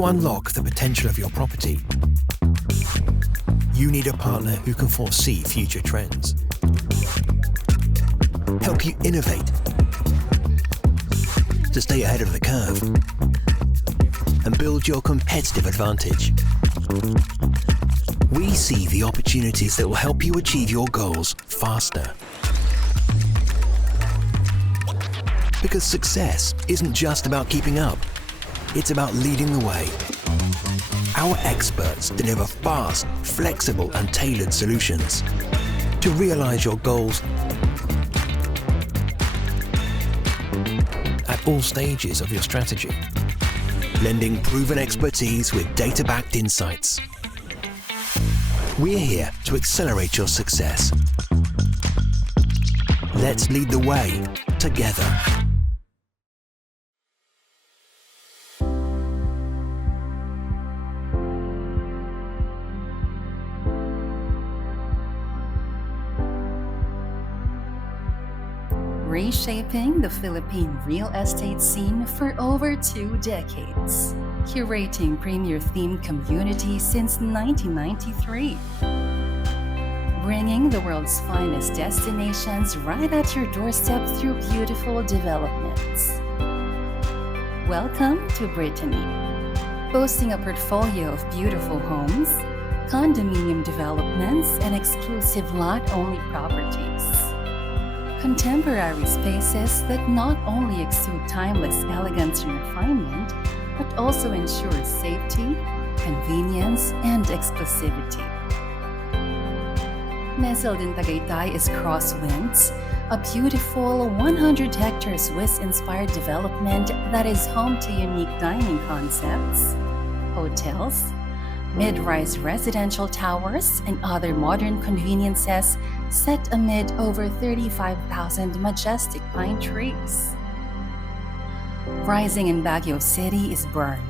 To unlock the potential of your property, you need a partner who can foresee future trends, help you innovate to stay ahead of the curve, and build your competitive advantage. We see the opportunities that will help you achieve your goals faster. Because success isn't just about keeping up, it's about leading the way. Our experts deliver fast, flexible, and tailored solutions to realize your goals at all stages of your strategy, blending proven expertise with data-backed insights. We're here to accelerate your success. Let's lead the way together. Reshaping the Philippine real estate scene for over 2 decades. Curating premier-themed communities since 1993. Bringing the world's finest destinations right at your doorstep through beautiful developments. Welcome to Brittany, boasting a portfolio of beautiful homes, condominium developments, and exclusive lot-only properties. Contemporary spaces that not only exude timeless elegance and refinement, but also ensure safety, convenience, and exclusivity. Nestled in Tagaytay is Crosswinds, a beautiful 100-hectare Swiss-inspired development that is home to unique dining concepts, hotels, mid-rise residential towers, and other modern conveniences set amid over 35,000 majestic pine trees. Rising in Bacoor City is Burn,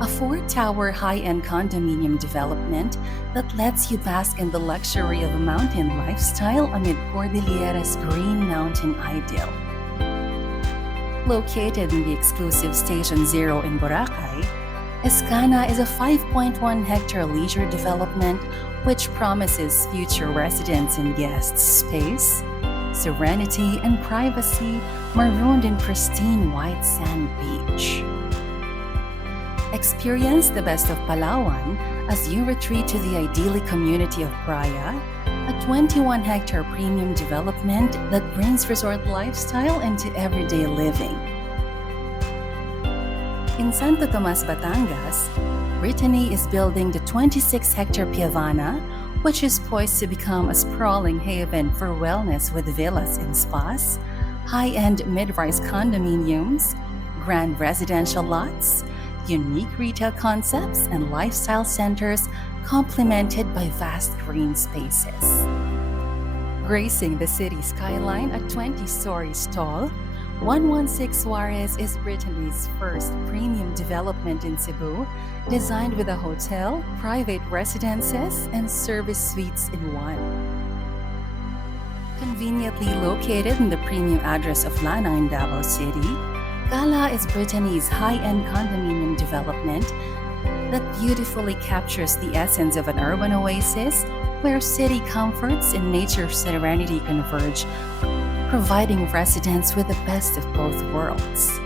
a 4-tower high-end condominium development that lets you bask in the luxury of a mountain lifestyle amid Cordillera's green mountain idyll. Located in the exclusive Station Zero in Boracay, Escana is a 5.1-hectare leisure development which promises future residents and guests space, serenity, and privacy marooned in pristine white sand beach. Experience the best of Palawan as you retreat to the idyllic community of Praia, a 21-hectare premium development that brings resort lifestyle into everyday living. In Santo Tomas, Batangas, Brittany is building the 26-hectare Piavana, which is poised to become a sprawling haven for wellness with villas and spas, high-end mid-rise condominiums, grand residential lots, unique retail concepts, and lifestyle centers complemented by vast green spaces. Gracing the city skyline at 20 stories tall, 116 Juarez is Brittany's first premium development in Cebu, designed with a hotel, private residences, and service suites in one. Conveniently located in the premium address of Lana in Davao City, Gala is Brittany's high-end condominium development that beautifully captures the essence of an urban oasis where city comforts and nature's serenity converge, providing residents with the best of both worlds.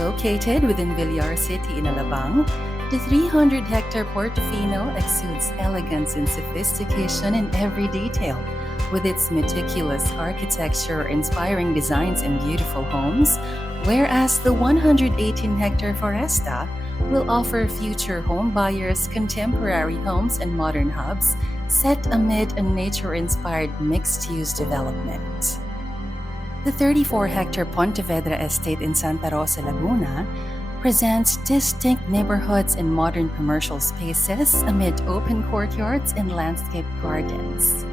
Located within Villar City in Alabang, the 300-hectare Portofino exudes elegance and sophistication in every detail, with its meticulous architecture inspiring designs and beautiful homes, whereas the 118-hectare Foresta will offer future home buyers contemporary homes and modern hubs set amid a nature-inspired mixed-use development. The 34-hectare Pontevedra estate in Santa Rosa, Laguna presents distinct neighborhoods and modern commercial spaces amid open courtyards and landscape gardens.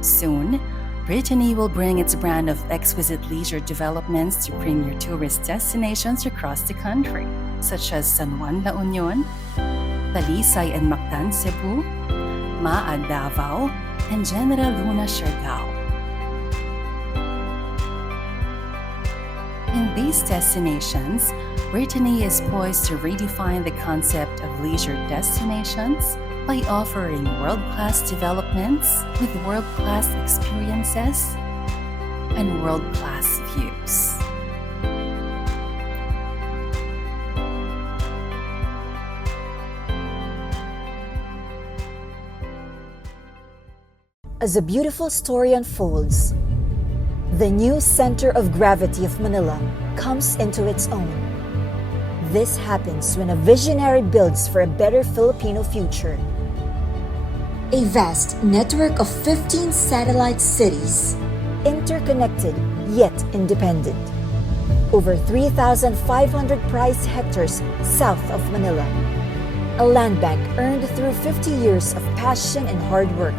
Soon, Brittany will bring its brand of exquisite leisure developments to premier tourist destinations across the country, such as San Juan, La Union, Talisay and Mactan, Cebu, Maa, Davao, and General Luna, Siargao. In these destinations, Brittany is poised to redefine the concept of leisure destinations by offering world-class developments with world-class experiences and world-class views. As a beautiful story unfolds, the new center of gravity of Manila comes into its own. This happens when a visionary builds for a better Filipino future. A vast network of 15 satellite cities, interconnected yet independent. Over 3,500 prize hectares south of Manila. A land bank earned through 50 years of passion and hard work.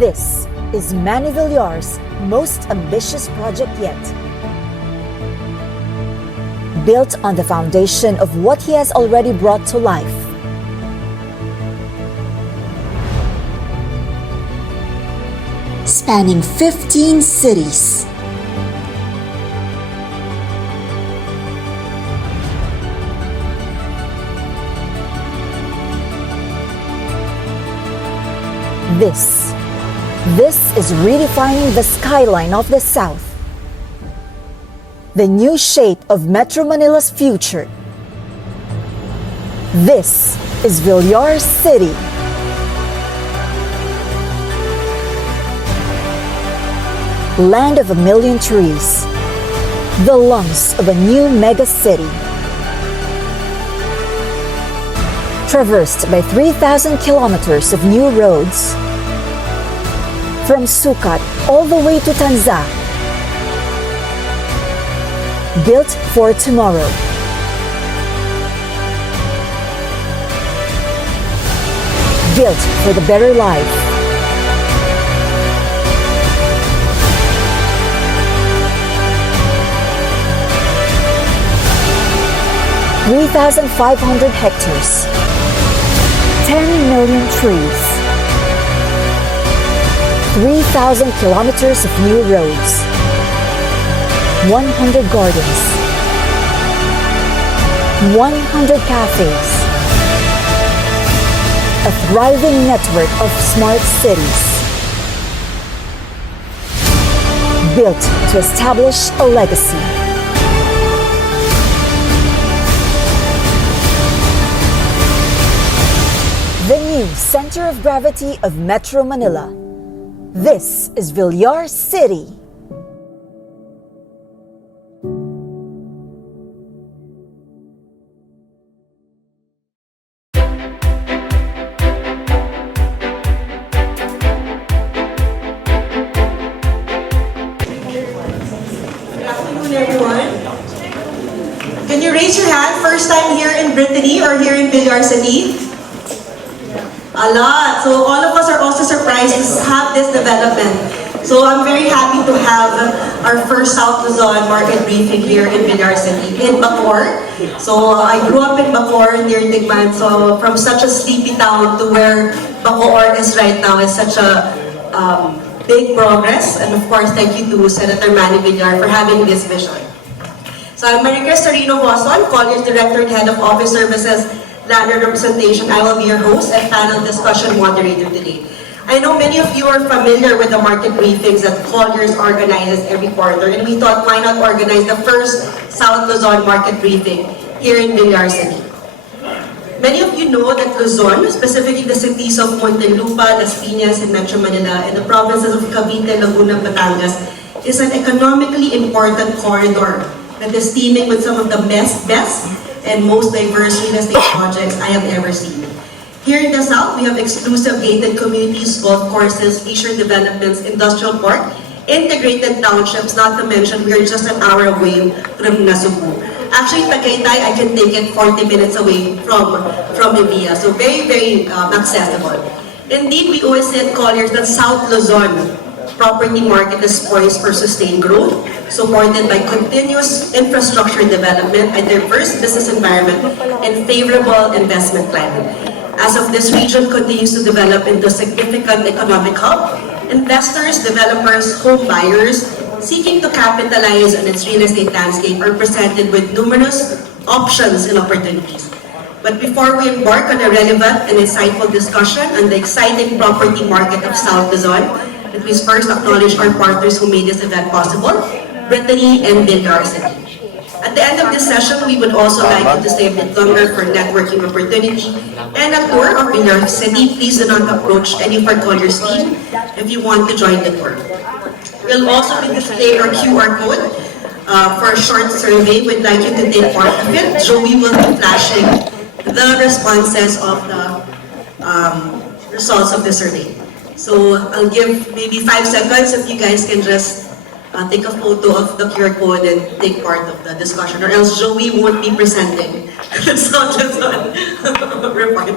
This is Manuel Villar's most ambitious project yet. Built on the foundation of what he has already brought to life. Spanning 15 cities. This is redefining the skyline of the South. The new shape of Metro Manila's future. This is Villar City. Land of a million trees. The lungs of a new mega city. Traversed by 3,000 kilometers of new roads. From Sucat all the way to Tanza. Built for tomorrow. Built for the better life. (3,500 hectares, 10 million trees, 3,000 kilometers of new roads, 100 gardens, 100 cafes, a thriving network of smart cities, built to establish a legacy. The new center of gravity of Metro Manila. This is Villar City. Everyone. Can you raise your hand? First time here in Brittany or here in Villar City? A lot. So all of us are also surprised to have this development. So I'm very happy to have our first South Luzon market briefing here in Villar City, in Bacoor. So I grew up in Bacoor near Tigman. So from such a sleepy town to where Bacoor is right now is such a big progress. And of course, thank you to Senator Manny Villar for having this vision. So I'm Maricris Boson, Colliers Director and Head of Office Services, Tenant Representation. I will be your host and panel discussion moderator today. I know many of you are familiar with the market briefings that Colliers organizes every quarter, and we thought why not organize the first South Luzon market briefing here in Villar City. Many of you know that Luzon, specifically the cities of Muntinlupa, Las Piñas, and Metro Manila, and the provinces of Cavite, Laguna, Batangas, is an economically important corridor that is teeming with some of the best and most diverse real estate projects I have ever seen. Here in the South, we have exclusive gated communities, golf courses, leisure developments, industrial park, integrated townships, not to mention we are just an hour away from Nasubu. Actually, Tagaytay, I can take it 40 minutes away from Ibiya, so very accessible. Indeed, we always say at Colliers that South Luzon property market is poised for sustained growth, supported by continuous infrastructure development, a diverse business environment, and favorable investment climate. As of this region continues to develop into a significant economic hub, investors, developers, home buyers seeking to capitalize on its real estate landscape are presented with numerous options and opportunities. But before we embark on a relevant and insightful discussion on the exciting property market of South Luzon, let me first acknowledge our partners who made this event possible, Brittany and Villar City. At the end of this session, we would also like you to stay a bit longer for networking opportunity and a tour of Villar City. Please do not approach any of our Colliers team if you want to join the tour. We'll also be displaying our QR code for a short survey. We'd like you to take part of it. Joey will be flashing the responses of the results of the survey. So I'll give maybe 5 seconds if you guys can just take a photo of the QR code and take part of the discussion, or else Joey won't be presenting the South Luzon report.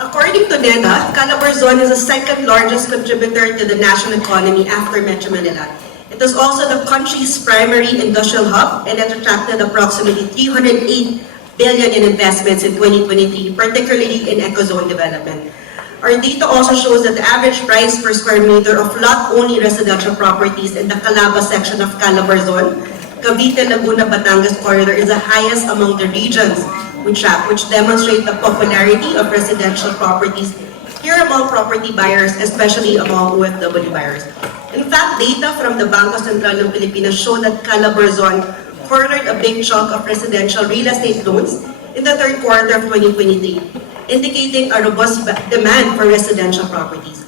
According to NEDA, Calabarzon is the second largest contributor to the national economy after Metro Manila. It is also the country's primary industrial hub, and it attracted approximately 308 billion in investments in 2023, particularly in ecozone development. Our data also shows that the average price per square meter of lot-only residential properties in the Calaba section of Calabarzon, Cavite, Laguna, Batangas corridor is the highest among the regions we track, which demonstrate the popularity of residential properties here among property buyers, especially among OFW buyers. In fact, data from the Bangko Sentral ng Pilipinas show that Calabarzon cornered a big chunk of residential real estate loans in the third quarter of 2023, indicating a robust demand for residential properties.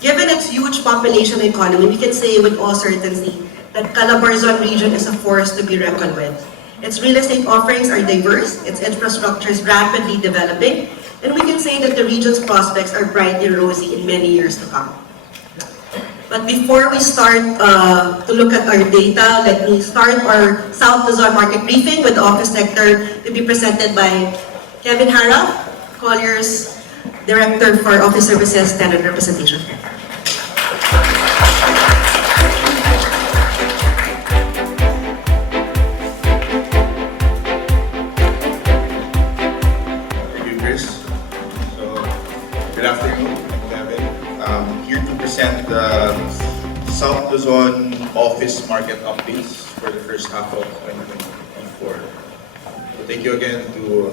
Given its huge population economy, we can say with all certainty that Calabarzon region is a force to be reckoned with. Its real estate offerings are diverse, its infrastructure is rapidly developing, and we can say that the region's prospects are bright and rosy in many years to come. But before we start to look at our data, let me start our South Luzon market briefing with the office sector to be presented by Kevin Jara, Colliers Director for Office Services, Tenant Representation. Thank you, Chris. So, good afternoon, I'm Kevin. Here to present the South Luzon office market updates for the first half of 2024. So thank you again to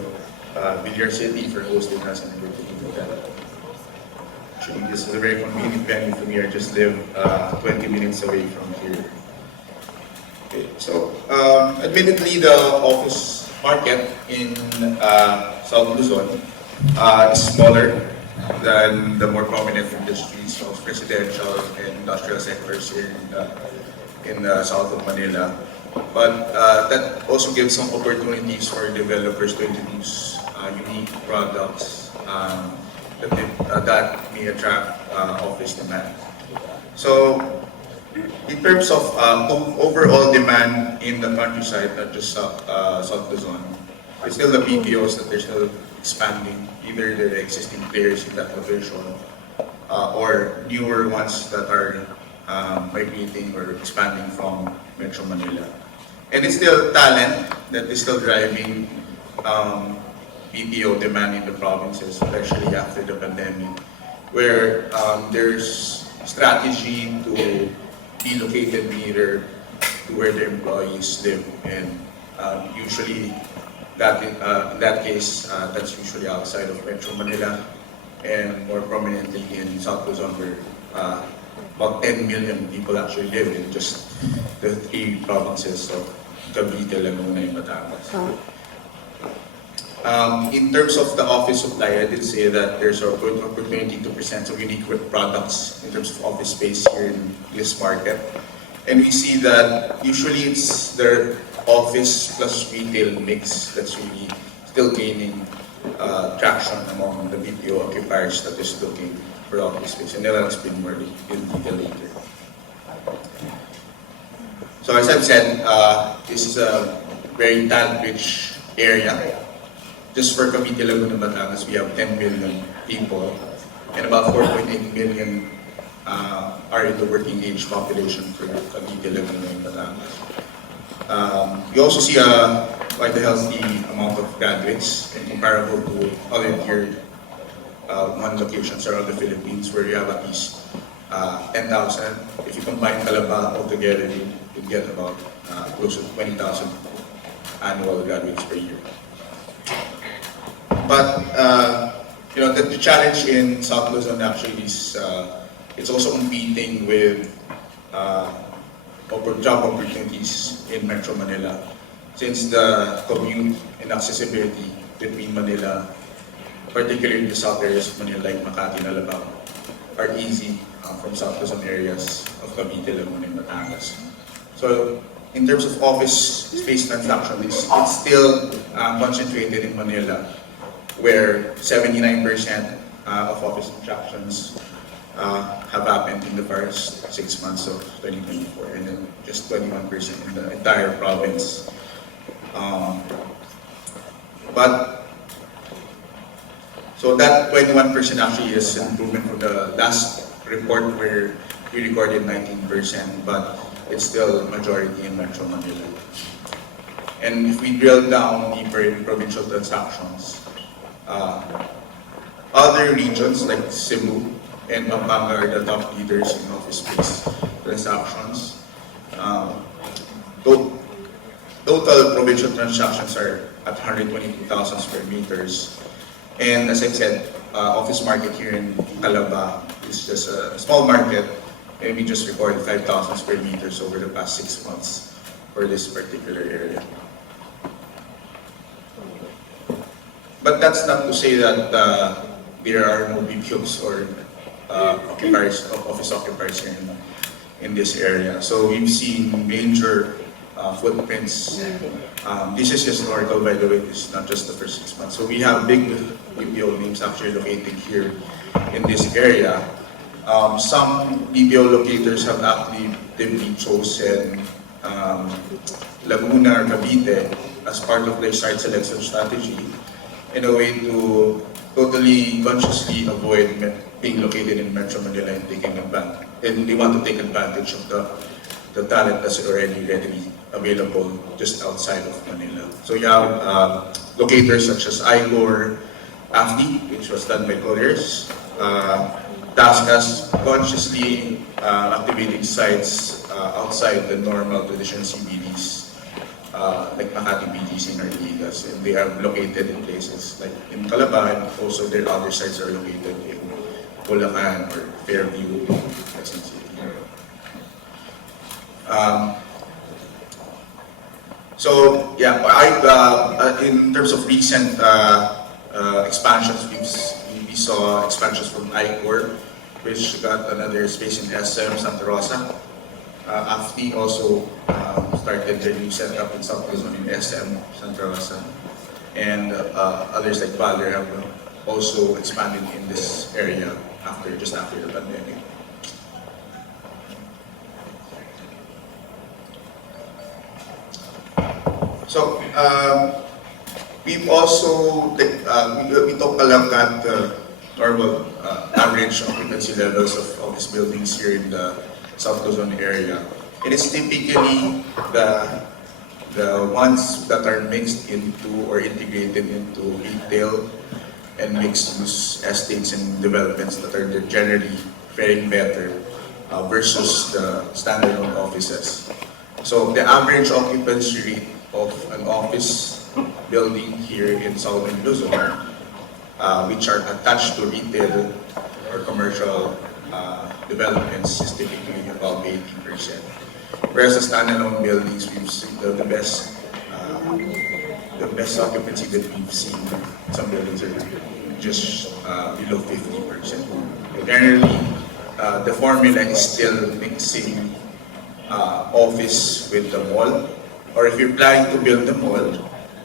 Villar City for hosting us in the Brittany Hotel. Actually, this is a very convenient venue for me. I just live 20 minutes away from here. Okay, so admittedly, the office market in South Luzon is smaller than the more prominent industries of residential and industrial sectors in south of Manila. But that also gives some opportunities for developers to introduce unique products that may attract office demand. So, in terms of overall demand in the countryside, not just South Luzon, it's still the BPOs that they're still expanding, either the existing players in that division or newer ones that are migrating or expanding from Metro Manila. And it's still talent that is still driving BPO demand in the provinces, especially after the pandemic, where there's strategy to be located nearer to where their employees live, and usually that in that case, that's usually outside of Metro Manila, and more prominently in South Luzon, where about 10 million people actually live in just the 3 provinces of Cavite, Laguna, and Batangas. In terms of the office supply, I did say that there's a good opportunity to present some unique products in terms of office space here in this market. And we see that usually it's the office plus retail mix that's really still gaining traction among the BPO occupiers that is looking for office space. And that'll explain more in detail later. So as I've said, this is a very talent-rich area. Just for Cavite, Laguna, Batangas, we have 10 million people, and about 4.8 million are in the working age population for Cavite, Laguna, and Batangas. We also see quite a healthy amount of graduates, and comparable to other tier one locations around the Philippines where you have at least 10,000. If you combine Calaba altogether, you get about close to 20,000 annual graduates per year. But the challenge in South Luzon actually is it's also competing with job opportunities in Metro Manila, since the commute and accessibility between Manila, particularly the south areas of Manila like Makati and Alabang, are easy from South Luzon areas of Cavite, Laguna, and Batangas. So in terms of office space transaction, it's still concentrated in Manila, where 79% of office transactions have happened in the first 6 months of 2024, and then just 21% in the entire province. So that 21% actually is an improvement from the last report where we recorded 19%, but it's still majority in Metro Manila. And if we drill down deeper in provincial transactions, other regions like Cebu and Pampanga are the top leaders in office space transactions. Total provincial transactions are at 122,000 square meters. And as I said, office market here in Calaba is just a small market, and we just recorded 5,000 square meters over the past 6 months for this particular area. But that's not to say that there are no BPOs or office occupiers here in this area. So we've seen major footprints. This is historical, by the way. This is not just the first 6 months. So we have big BPO names actually located here in this area. Some BPO locators have actively chosen Laguna or Cavite as part of their site selection strategy in a way to totally consciously avoid being located in Metro Manila and taking advantage. And they want to take advantage of the talent that's already readily available just outside of Manila. So you have locators such as Bacoor, AFD, which was done by Colliers, Taskas, consciously activating sites outside the normal traditional CBDs, like Makati BGC and Artigas, and they are located in places like in Calaba, and also their other sites are located in Bulacan or Fairview, Quezon City. So yeah, in terms of recent expansions, we saw expansions from Bacoor, which got another space in SM Santa Rosa. AFD also started their new setup in South Luzon in SM Santa Rosa, and others like Villar have also expanded in this area just after the pandemic. So we've also we talk a lot at normal average occupancy levels of office buildings here in the South Luzon area. It is typically the ones that are mixed into or integrated into retail and mixed-use estates and developments that are generally faring better versus the standalone offices. So the average occupancy rate of an office building here in Southern Luzon, which are attached to retail or commercial developments, is typically about 80%. Whereas the standalone buildings, we've seen the best occupancy that we've seen. Some buildings are just below 50%. So generally, the formula is still mixing office with the mall. Or if you're planning to build the mall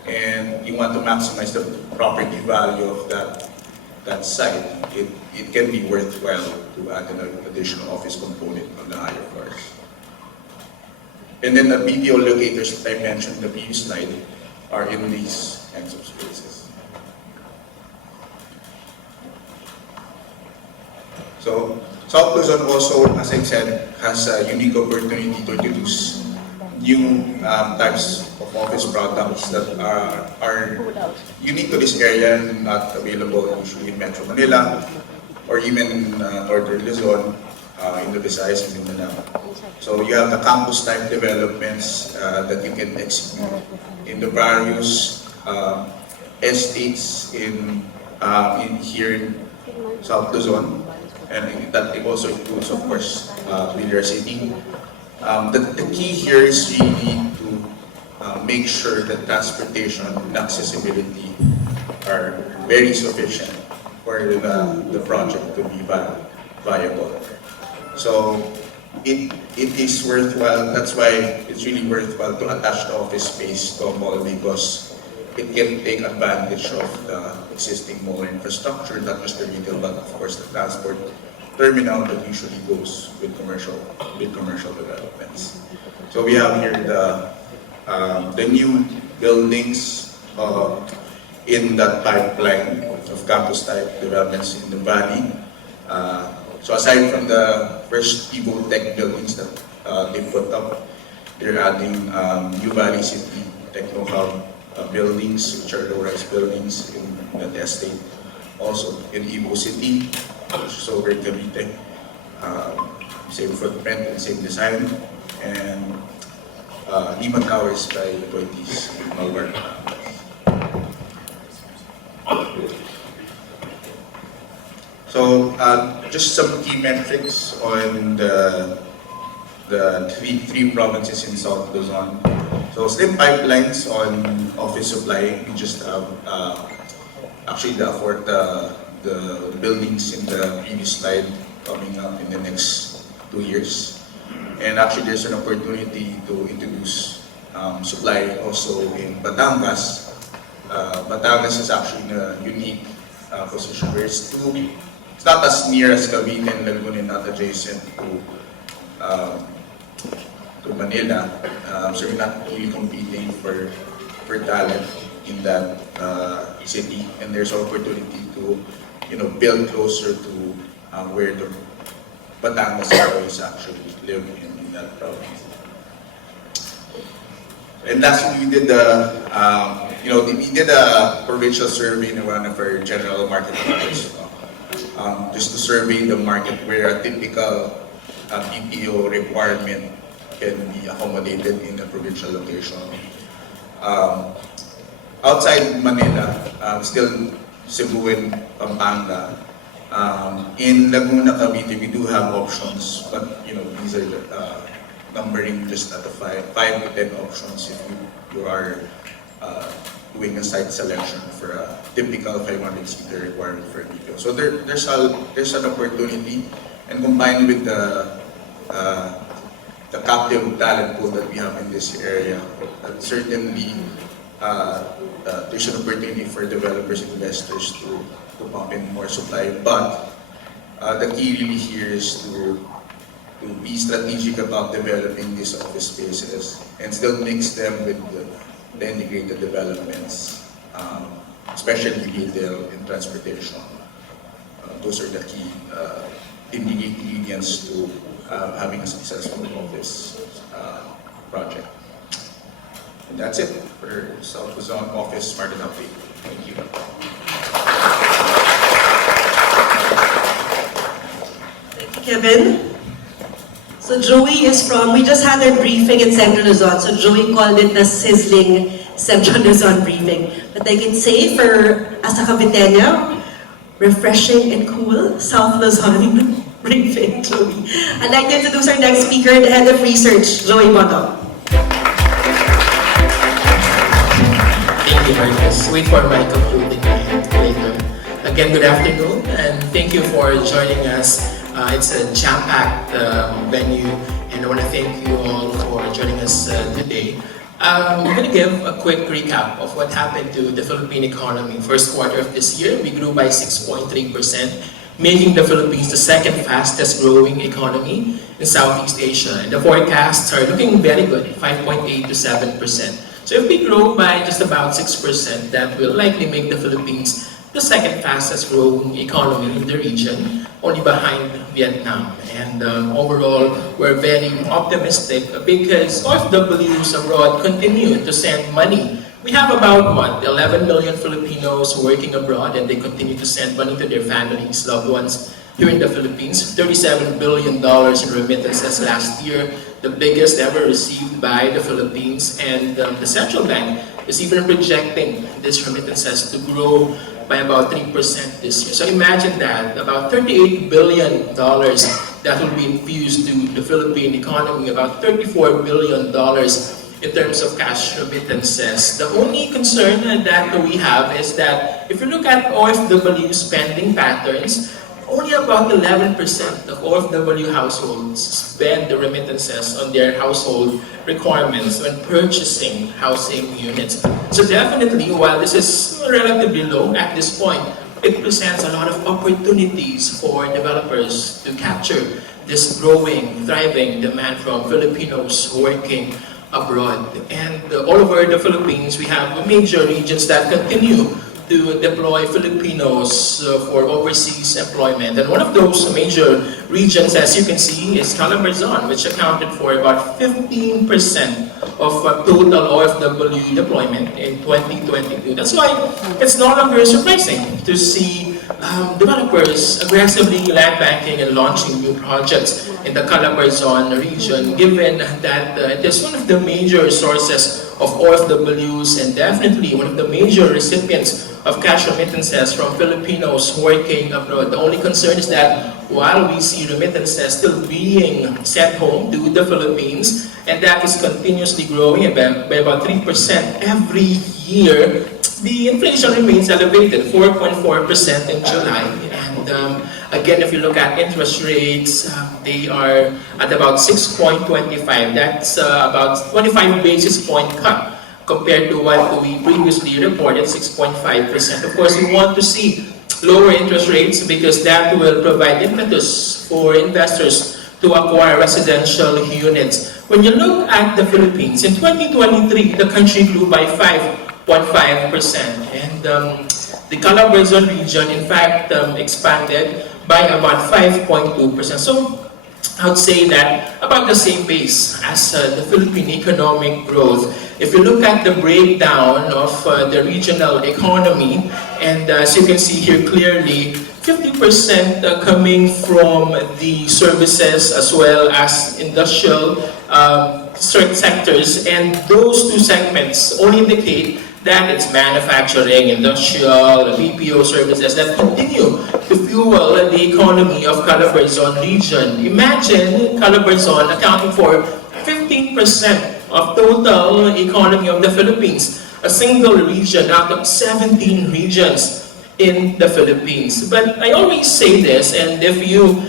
and you want to maximize the property value of that site, it can be worthwhile to add an additional office component on the higher floors. And then the BPO locators that I mentioned in the previous slide are in these kinds of spaces. So South Luzon also, as I said, has a unique opportunity to introduce new types of office products that are unique to this area and not available usually in Metro Manila or even in Northern Luzon, in the Visayas and Mindanao. So you have the campus type developments that you can execute in the various estates in here in South Luzon, and that also includes, of course, Villar City. The key here is really to make sure that transportation and accessibility are very sufficient for the project to be viable. So it is worthwhile. That's why it's really worthwhile to attach the office space to a mall, because it can take advantage of the existing mall infrastructure, not just the retail, but of course the transport terminal that usually goes with commercial developments. So we have here the new buildings in that pipeline of campus type developments in the valley. So aside from the first Evo Tech buildings that they put up, they're adding New Valley City Techno Hub buildings, which are low-rise buildings in that estate. Also in Evo City, which is over in Cavite, same footprint and same design, and Lima Towers by Loitis Malvar. So just some key metrics on the three provinces in South Luzon. So slim pipelines on office supply. We just have actually the buildings in the previous slide coming up in the next 2 years. And actually there's an opportunity to introduce supply also in Batangas. Batangas is actually in a unique position where it's not as near as Cavite and Laguna, not adjacent to Manila. So we're not really competing for talent in that city, and there's opportunity to build closer to where the Batangas employees actually live in that province. And lastly, we did we did a provincial survey in one of our general market areas, just to survey the market where a typical BPO requirement can be accommodated in a provincial location. Outside Manila, still Cebu and Pampanga. In Laguna, Cavite, we do have options, but these are numbering just at the 5 to 10 options if you are doing a site selection for a typical 500-seater requirement for a BPO. So there's an opportunity, and combined with the captive talent pool that we have in this area, certainly there's an opportunity for developers and investors to pump in more supply. But the key really here is to be strategic about developing these office spaces and still mix them with the integrated developments, especially retail and transportation. Those are the key ingredients to having a successful office project. And that's it for South Luzon Office Market Update. Thank you. Thank you, Kevin. So Joey is from, we just had our briefing in Central Luzon, so Joey called it the sizzling Central Luzon briefing. But I can say for, as a Caviteña, refreshing and cool South Luzon briefing, Joey. I'd like to introduce our next speaker, the Head of Research, Joey Bondoc. Thank you, Marcus. Wait for my concluding later. Again, good afternoon, and thank you for joining us. It's a jam-packed venue, and I want to thank you all for joining us today. I'm going to give a quick recap of what happened to the Philippine economy. First quarter of this year, we grew by 6.3%, making the Philippines the second fastest growing economy in Southeast Asia. And the forecasts are looking very good, 5.8 to 7%. So if we grow by just about 6%, that will likely make the Philippines the second fastest growing economy in the region, only behind Vietnam. And overall, we're very optimistic because OFWs abroad continue to send money. We have about, 11 million Filipinos working abroad, and they continue to send money to their families, loved ones here in the Philippines. $37 billion in remittances last year, the biggest ever received by the Philippines. And the central bank is even projecting these remittances to grow by about 3% this year. So imagine that, about $38 billion that will be infused to the Philippine economy, about $34 billion in terms of cash remittances. The only concern that we have is that if you look at OFW spending patterns, only about 11% of OFW households spend the remittances on their household requirements when purchasing housing units. So definitely, while this is relatively low at this point, it presents a lot of opportunities for developers to capture this growing, thriving demand from Filipinos working abroad. And all over the Philippines, we have major regions that continue to deploy Filipinos for overseas employment. And one of those major regions, as you can see, is Colliers, which accounted for about 15% of total OFW deployment in 2022. That's why it's no longer surprising to see developers aggressively land banking and launching new projects in the Colliers region, given that it is one of the major sources of OFWs and definitely one of the major recipients of cash remittances from Filipinos working abroad. The only concern is that while we see remittances still being sent home to the Philippines, and that is continuously growing by about 3% every year, the inflation remains elevated, 4.4% in July. And again, if you look at interest rates, they are at about 6.25. That's about 25 basis point cut compared to what we previously reported, 6.5%. Of course, we want to see lower interest rates because that will provide impetus for investors to acquire residential units. When you look at the Philippines, in 2023, the country grew by 5.5%. And the Colliers region, in fact, expanded by about 5.2%. So I would say that about the same pace as the Philippine economic growth. If you look at the breakdown of the regional economy, and as you can see here clearly, 50% coming from the services as well as industrial sectors, and those two segments only indicate that it's manufacturing, industrial, BPO services that continue to fuel the economy of Colliers region. Imagine Colliers accounting for 15% of total economy of the Philippines, a single region out of 17 regions in the Philippines. But I always say this, and if you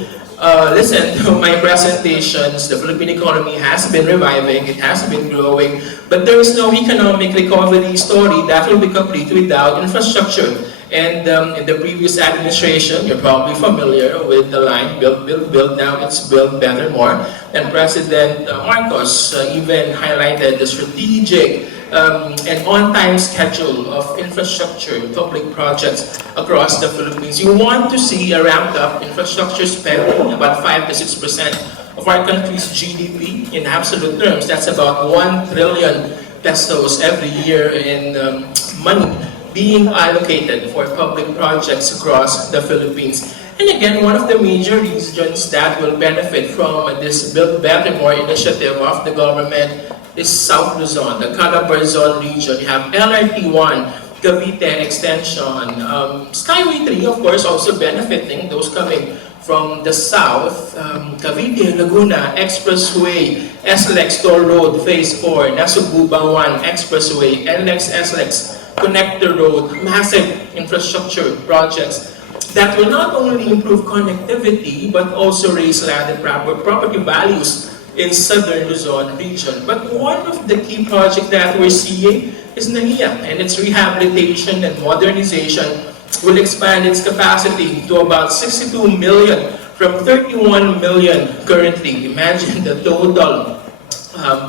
listen to my presentations, the Philippine economy has been reviving, it has been growing, but there is no economic recovery story that will be complete without infrastructure. And in the previous administration, you're probably familiar with the line, build, build, build. Now it's build better, more. And President Marcos even highlighted the strategic and on-time schedule of infrastructure public projects across the Philippines. You want to see a ramped-up infrastructure spending, about 5 to 6% of our country's GDP in absolute terms. That's about 1 trillion pesos every year in money being allocated for public projects across the Philippines. And again, one of the major regions that will benefit from this Build Better More initiative of the government is South Luzon, the Colliers region. You have LRT1, Cavite extension, Skyway 3, of course, also benefiting those coming from the south, Cavite, Laguna, Expressway, SLEX Toll Road, Phase 4, Nasugbu Bawan Expressway, NLEX, SLEX, Connector Road, massive infrastructure projects that will not only improve connectivity but also raise land and property values in southern Luzon region. But one of the key projects that we're seeing is NAIA, and its rehabilitation and modernization will expand its capacity to about 62 million from 31 million currently. Imagine the total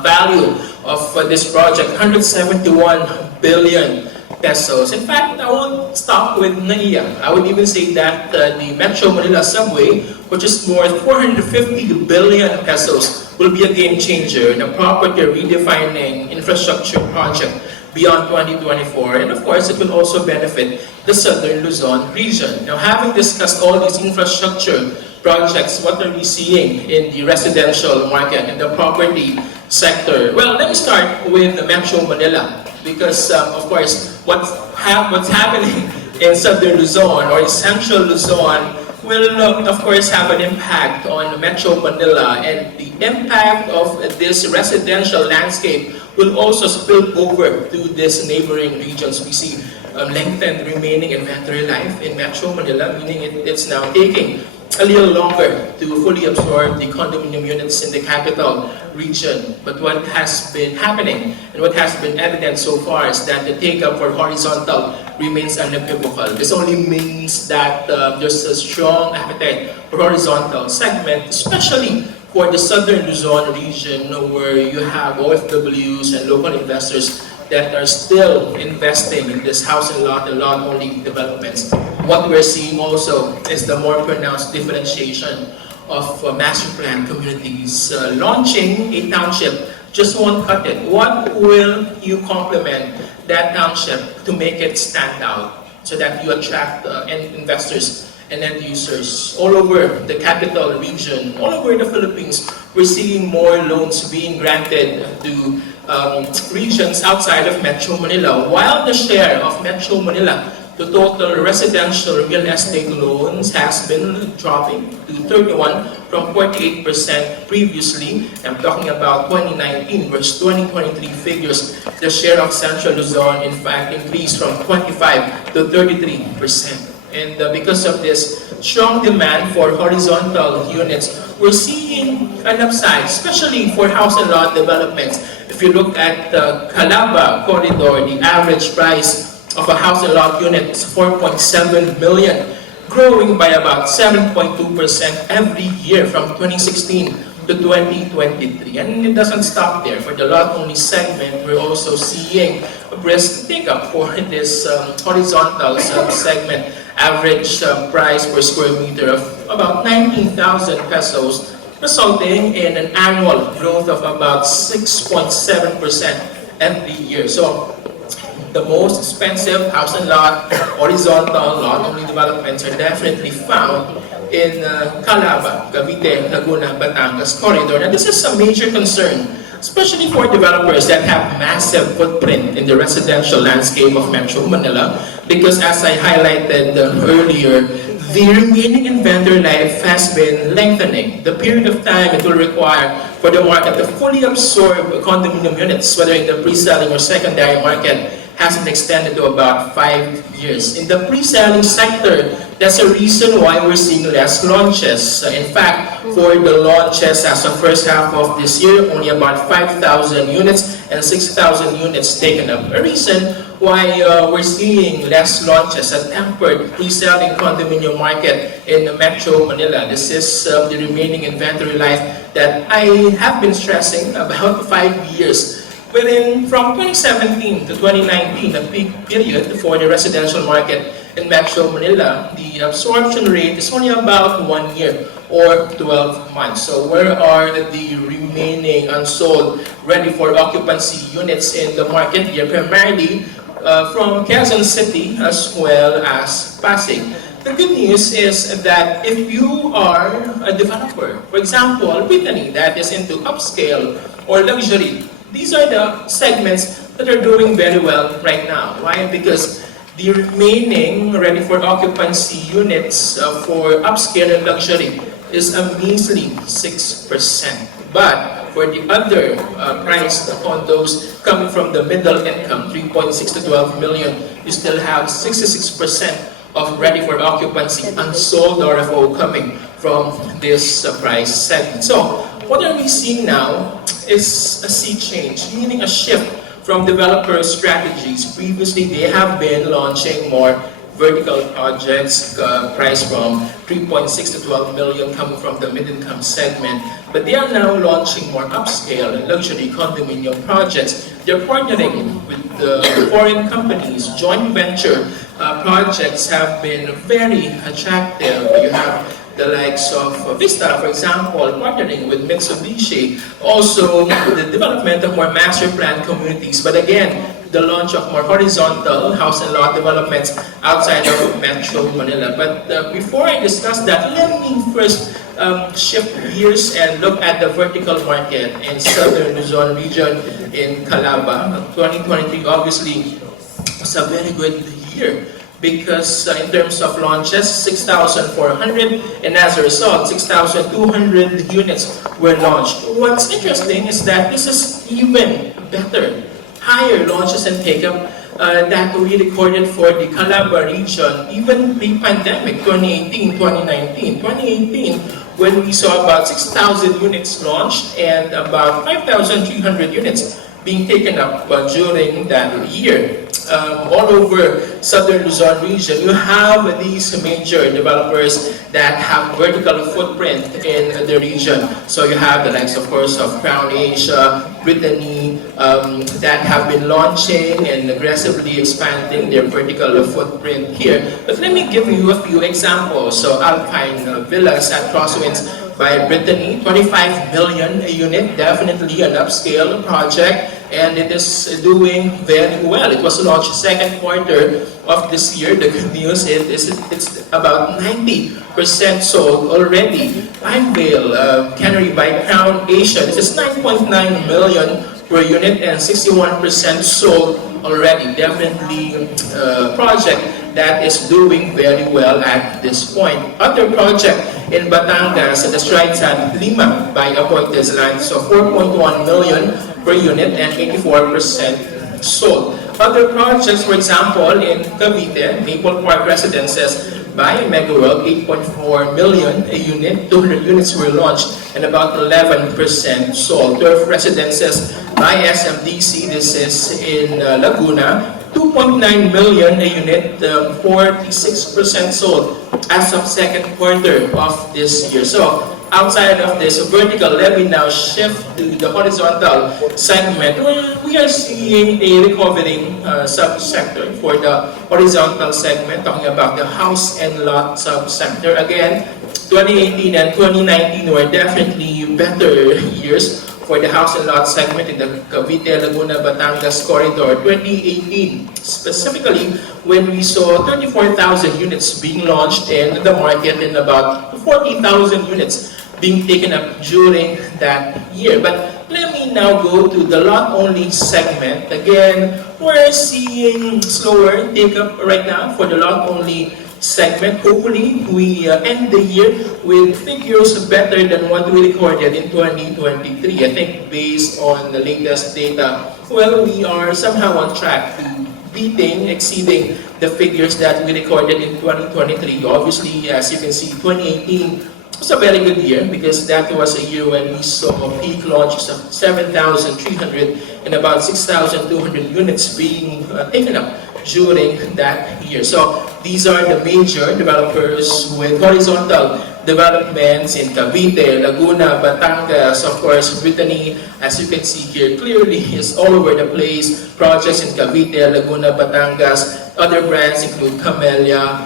value of this project, 171 billion pesos. In fact, I won't stop with NAIA. I would even say that the Metro Manila subway, which is worth 450 billion pesos, will be a game changer in a property redefining infrastructure project beyond 2024. And of course, it will also benefit the Southern Luzon region. Now, having discussed all these infrastructure projects, what are we seeing in the residential market, in the property sector? Well, let me start with the Metro Manila, because of course, what's happening in Southern Luzon or in Central Luzon will of course have an impact on Metro Manila, and the impact of this residential landscape will also spill over to these neighboring regions. We see lengthened remaining inventory life in Metro Manila, meaning it's now taking a little longer to fully absorb the condominium units in the capital region. But what has been happening and what has been evident so far is that the take-up for horizontal remains unequivocal. This only means that there's a strong appetite for horizontal segment, especially for the Southern Luzon region, where you have OFWs and local investors that are still investing in this house and lot only developments. What we're seeing also is the more pronounced differentiation of master plan communities. Launching a township just won't cut it. What will you complement that township to make it stand out so that you attract investors and end users all over the capital region, all over the Philippines? We're seeing more loans being granted to regions outside of Metro Manila, while the share of Metro Manila to total residential real estate loans has been dropping to 31 from 48% previously. I'm talking about 2019 versus 2023 figures. The share of Central Luzon, in fact, increased from 25 to 33%. And because of this strong demand for horizontal units, we're seeing an upside, especially for house and lot developments. If you look at the Calaba corridor, the average price of a house and lot unit is 4.7 million, growing by about 7.2% every year from 2016 to 2023. And it doesn't stop there. For the lot-only segment, we're also seeing a brisk take-up for this horizontal segment. Average price per square meter of about 19,000 pesos, resulting in an annual growth of about 6.7% every year. So, the most expensive house and lot, horizontal, lot-only developments are definitely found in Calaba, Cavite, Laguna, Batangas corridor. And this is a major concern, especially for developers that have massive footprint in the residential landscape of Metro Manila, because as I highlighted earlier, the remaining inventory life has been lengthening. The period of time it will require for the market to fully absorb condominium units, whether in the pre-selling or secondary market, has been extended to about 5 years. In the pre-selling sector, that's a reason why we're seeing less launches. In fact, for the launches as of first half of this year, only about 5,000 units and 6,000 units taken up. A reason why we're seeing less launches, a tempered pre-selling condominium market in Metro Manila. This is the remaining inventory life that I have been stressing about 5 years. From 2017 to 2019, a peak period for the residential market in Metro Manila, the absorption rate is only about 1 year or 12 months. So where are the remaining unsold, ready for occupancy units in the market here? Primarily from Quezon City as well as Pasig. The good news is that if you are a developer, for example, Brittany, that is into upscale or luxury, these are the segments that are doing very well right now. Why? Because the remaining ready for occupancy units for upscale and luxury is a measly 6%. But for the other priced condos coming from the middle income, 3.6 to 12 million, you still have 66% of ready for occupancy unsold RFO coming from this price segment. So what are we seeing now is a sea change, meaning a shift from developer strategies. Previously, they have been launching more vertical projects priced from 3.6 to 12 million coming from the mid-income segment. But they are now launching more upscale and luxury condominium projects. They're partnering with foreign companies. Joint venture projects have been very attractive. You have the likes of Vista, for example, partnering with Mitsubishi. Also, the development of more master plan communities. But again, the launch of more horizontal house and lot developments outside of Metro Manila. But before I discuss that, let me first shift gears and look at the vertical market in Southern Luzon region in Calaba. 2023 obviously was a very good year, because in terms of launches, 6,400, and as a result, 6,200 units were launched. What's interesting is that this is even better, higher launches and take-up that we recorded for the Calaba region, even pre-pandemic, 2018, 2019. 2018, when we saw about 6,000 units launched and about 5,300 units being taken up during that year. All over Southern Luzon region, you have these major developers that have vertical footprint in the region. So you have the likes, of course, of Crown Asia, Brittany, that have been launching and aggressively expanding their vertical footprint here. But let me give you a few examples. So Alpine Villas at Crosswinds by Brittany, 25 million a unit, definitely an upscale project, and it is doing very well. It was launched second quarter of this year. The good news is it's about 90% sold already. Pinevale Cannery by Crown Asia, this is 9.9 million per unit and 61% sold already. Definitely a project that is doing very well at this point. Other project in Batangas at the Strides at Lima by Appointed Land, so 4.1 million per unit and 84% sold. Other projects, for example, in Cavite, Maple Park Residences by Megaworld, 8.4 million a unit, 200 units were launched and about 11% sold. Turf Residences by SMDC, this is in Laguna, 2.9 million a unit, 46% sold as of second quarter of this year. So outside of this vertical, let me now shift to the horizontal segment, where we are seeing a recovering subsector for the horizontal segment, talking about the house and lot subsector. Again, 2018 and 2019 were definitely better years for the house and lot segment in the Cavite, Laguna, Batangas corridor. 2018, specifically, when we saw 34,000 units being launched in the market and about 40,000 units being taken up during that year. But let me now go to the lot-only segment. Again, we're seeing slower take-up right now for the lot-only segment. Hopefully, we end the year with figures better than what we recorded in 2023. I think based on the latest data, well, we are somehow on track to exceeding the figures that we recorded in 2023. Obviously, as you can see, 2018 was a very good year, because that was a year when we saw peak launches of 7,300 and about 6,200 units being taken up during that year. So these are the major developers with horizontal developments in Cavite, Laguna, Batangas. Of course, Brittany, as you can see here, clearly is all over the place. Projects in Cavite, Laguna, Batangas. Other brands include Camellia,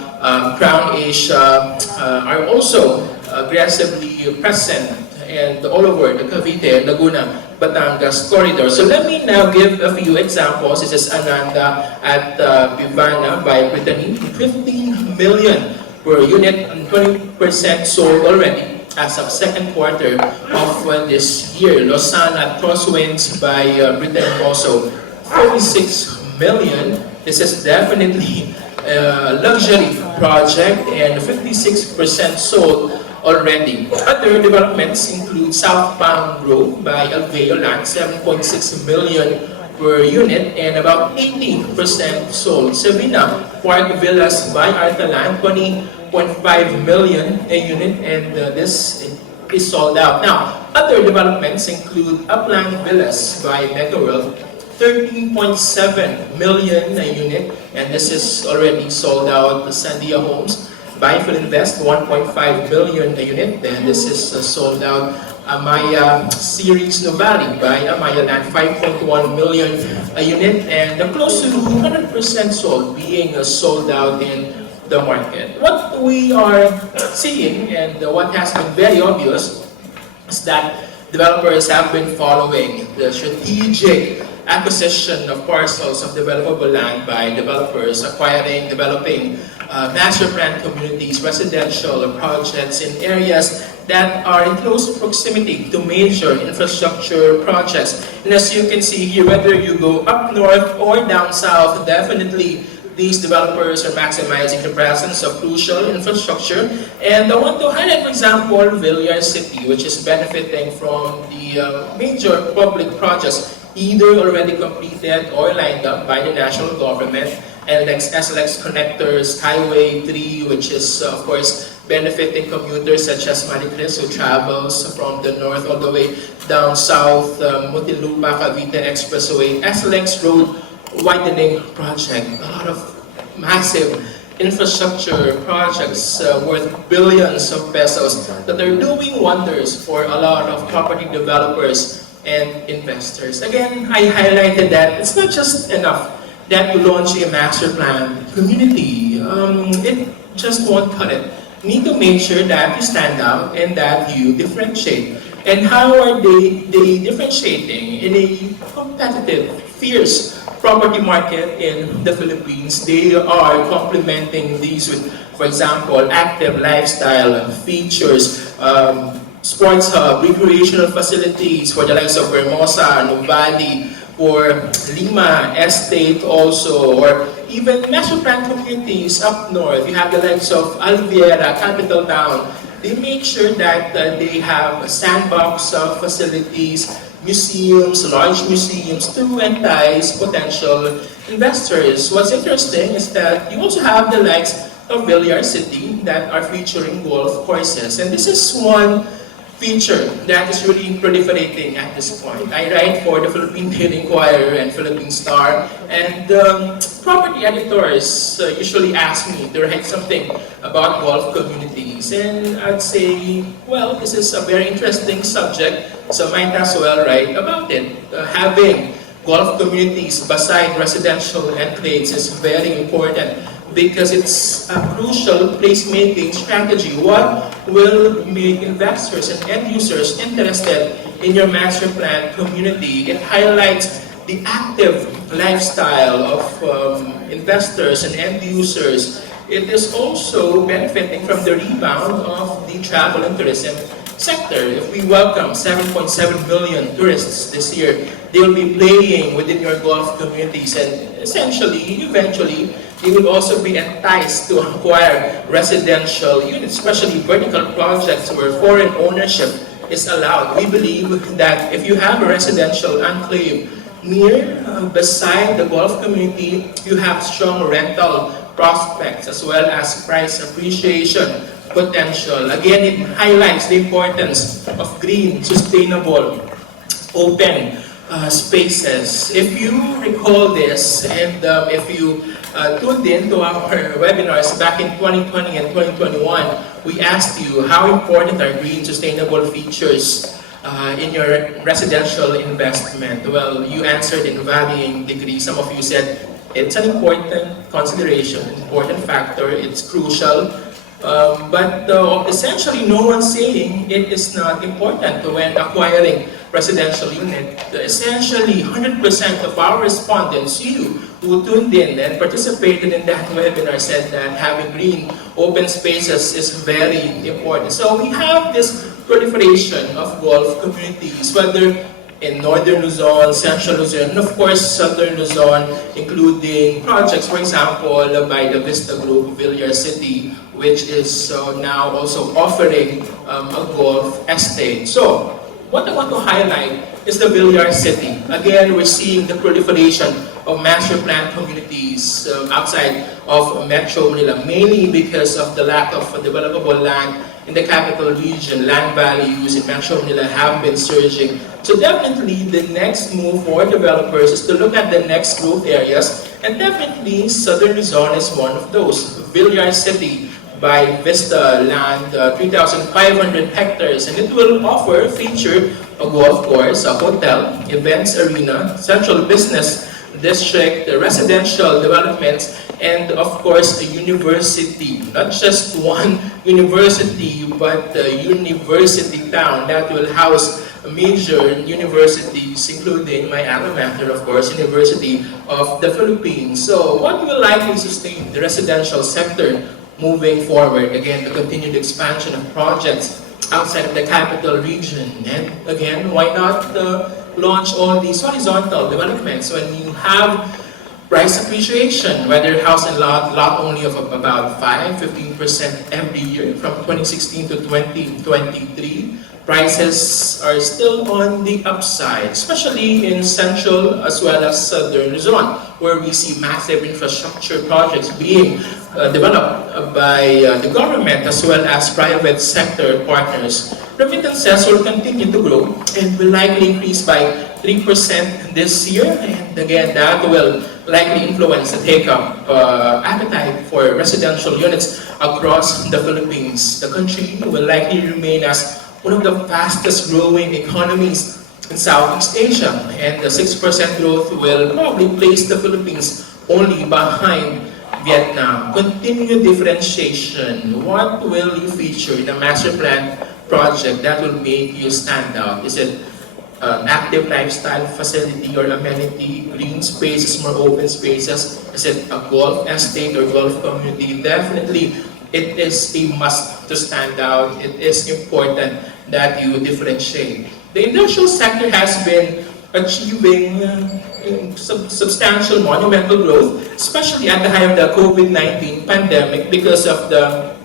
Crown Asia are also aggressively present and all over the Cavite, Laguna, Batangas corridor. So let me now give a few examples. This is Ananda at Vivana by Brittany, 15 million per unit and 20% sold already as of second quarter of this year. Losana at Crosswinds by Brittany also, 46 million. This is definitely a luxury project and 56% sold already. Other developments include South Palm Grove by AllValue Land, 7.6 million per unit and about 80% sold. Savina Park Villas by Artaland, 20.5 million a unit, and this is sold out. Now, other developments include Upland Villas by Megaworld, 13.7 million a unit, and this is already sold out. The Sandia Homes by Philinvest, 1.5 billion a unit, and this is sold out. Amaya Series Novali by Amaya Land, 5.1 million a unit, and close to 100% sold, being sold out in the market. What we are seeing, and what has been very obvious, is that developers have been following the strategic acquisition of parcels of developable land by developers, acquiring, developing master plan communities, residential projects in areas that are in close proximity to major infrastructure projects. And as you can see here, whether you go up north or down south, definitely these developers are maximizing the presence of crucial infrastructure. And I want to highlight, for example, Villar City, which is benefiting from the major public projects either already completed or lined up by the national government. SLX connectors, Highway 3, which is of course benefiting commuters such as Maricris who travels from the north all the way down south, Muntinlupa, Cavite Expressway, SLX Road widening project, a lot of massive infrastructure projects worth billions of pesos that are doing wonders for a lot of property developers and investors. Again, I highlighted that it's not just enough that you launch a master plan community. It just won't cut it. You need to make sure that you stand out and that you differentiate. And how are they differentiating in a competitive, fierce property market in the Philippines? They are complementing these with, for example, active lifestyle features, sports hub, recreational facilities for the likes of Hermosa, Nuvali, for Lima Estate also, or even master plan communities up north. You have the likes of Alviera, Capital Town. They make sure that they have sandbox facilities, museums, large museums to entice potential investors. What's interesting is that you also have the likes of Villar City that are featuring golf courses. And this is one feature that is really proliferating at this point. I write for the Philippine Daily Inquirer and Philippine Star, and property editors usually ask me to write something about golf communities, and I'd say, well, this is a very interesting subject, so might as well write about it. Having golf communities beside residential enclaves is very important because it's a crucial placemaking strategy. What will make investors and end users interested in your master plan community? It highlights the active lifestyle of investors and end users. It is also benefiting from the rebound of the travel and tourism sector. If we welcome 7.7 million tourists this year, they will be playing within your golf communities, and essentially, eventually, they will also be enticed to acquire residential units, especially vertical projects where foreign ownership is allowed. We believe that if you have a residential enclave near, beside the golf community, you have strong rental prospects as well as price appreciation potential. Again, it highlights the importance of green, sustainable, open spaces. If you recall this, and if you tuned in to our webinars back in 2020 and 2021, we asked you how important are green, sustainable features in your residential investment. Well, you answered in varying degrees. Some of you said it's an important consideration, important factor, it's crucial. But essentially, no one's saying it is not important when acquiring residential unit. Essentially, 100% of our respondents, you who tuned in and participated in that webinar, said that having green open spaces is very important. So we have this proliferation of golf communities, whether in Northern Luzon, Central Luzon, and of course Southern Luzon, including projects, for example, by the Vista Group, Villar City, which is now also offering a golf estate. So, what I want to highlight is the Villar City. Again, we're seeing the proliferation of master plan communities outside of Metro Manila, mainly because of the lack of developable land in the capital region. Land values in Metro Manila have been surging. So definitely the next move for developers is to look at the next growth areas, and definitely Southern Luzon is one of those. Villar City by Vista Land, 3,500 hectares, and it will feature a golf course, a hotel, events arena, central business district, residential developments, and of course a university. Not just one university, but a university town that will house major universities, including my alma mater, of course, University of the Philippines. So what will likely sustain the residential sector moving forward? Again, the continued expansion of projects outside of the capital region. And again, why not launch all these horizontal developments when you have price appreciation, whether house and lot only of about 5-15% every year from 2016 to 2023. Prices are still on the upside, especially in central as well as southern Luzon, where we see massive infrastructure projects being developed by the government as well as private sector partners. Remittances will continue to grow and will likely increase by 3% this year, and again that will likely influence the take-up appetite for residential units across the Philippines. The country will likely remain as one of the fastest growing economies in Southeast Asia, and the 6% growth will probably place the Philippines only behind Vietnam. Continued differentiation. What will you feature in a master plan project that will make you stand out? Is it an active lifestyle facility or amenity, green spaces, more open spaces? Is it a golf estate or golf community? Definitely, it is a must to stand out. It is important that you differentiate. The industrial sector has been achieving substantial monumental growth, especially at the height of the COVID-19 pandemic because of the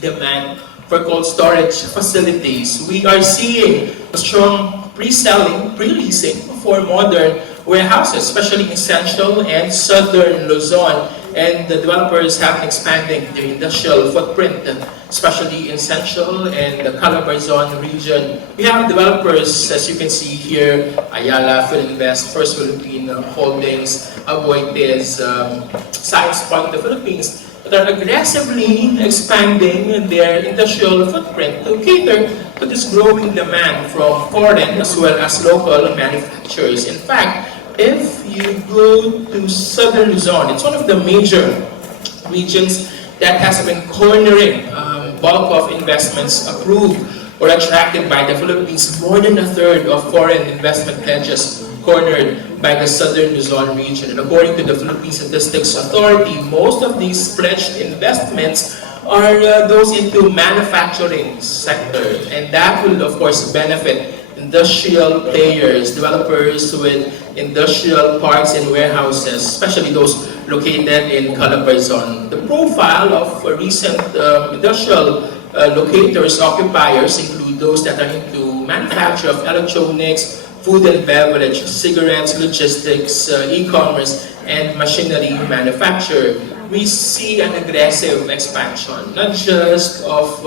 demand for cold storage facilities. We are seeing a strong pre-leasing for modern warehouses, especially in central and southern Luzon, and the developers have been expanding their industrial footprint, especially in central and the Calabarzon region. We have developers, as you can see here, Ayala, Philinvest, First Philippine Holdings, Aboitiz, Science Park of the Philippines, that are aggressively expanding their industrial footprint to cater to this growing demand from foreign as well as local manufacturers. In fact, if you go to southern Luzon, it's one of the major regions that has been cornering bulk of investments approved or attracted by the Philippines. More than a third of foreign investment pledges cornered by the southern Luzon region. And according to the Philippine Statistics Authority, most of these pledged investments are those into manufacturing sector, and that will of course benefit industrial players, developers with industrial parks and warehouses, especially those located in Calabarzon. The profile of recent industrial locators, occupiers include those that are into manufacture of electronics, food and beverage, cigarettes, logistics, e-commerce, and machinery manufacture. We see an aggressive expansion, not just of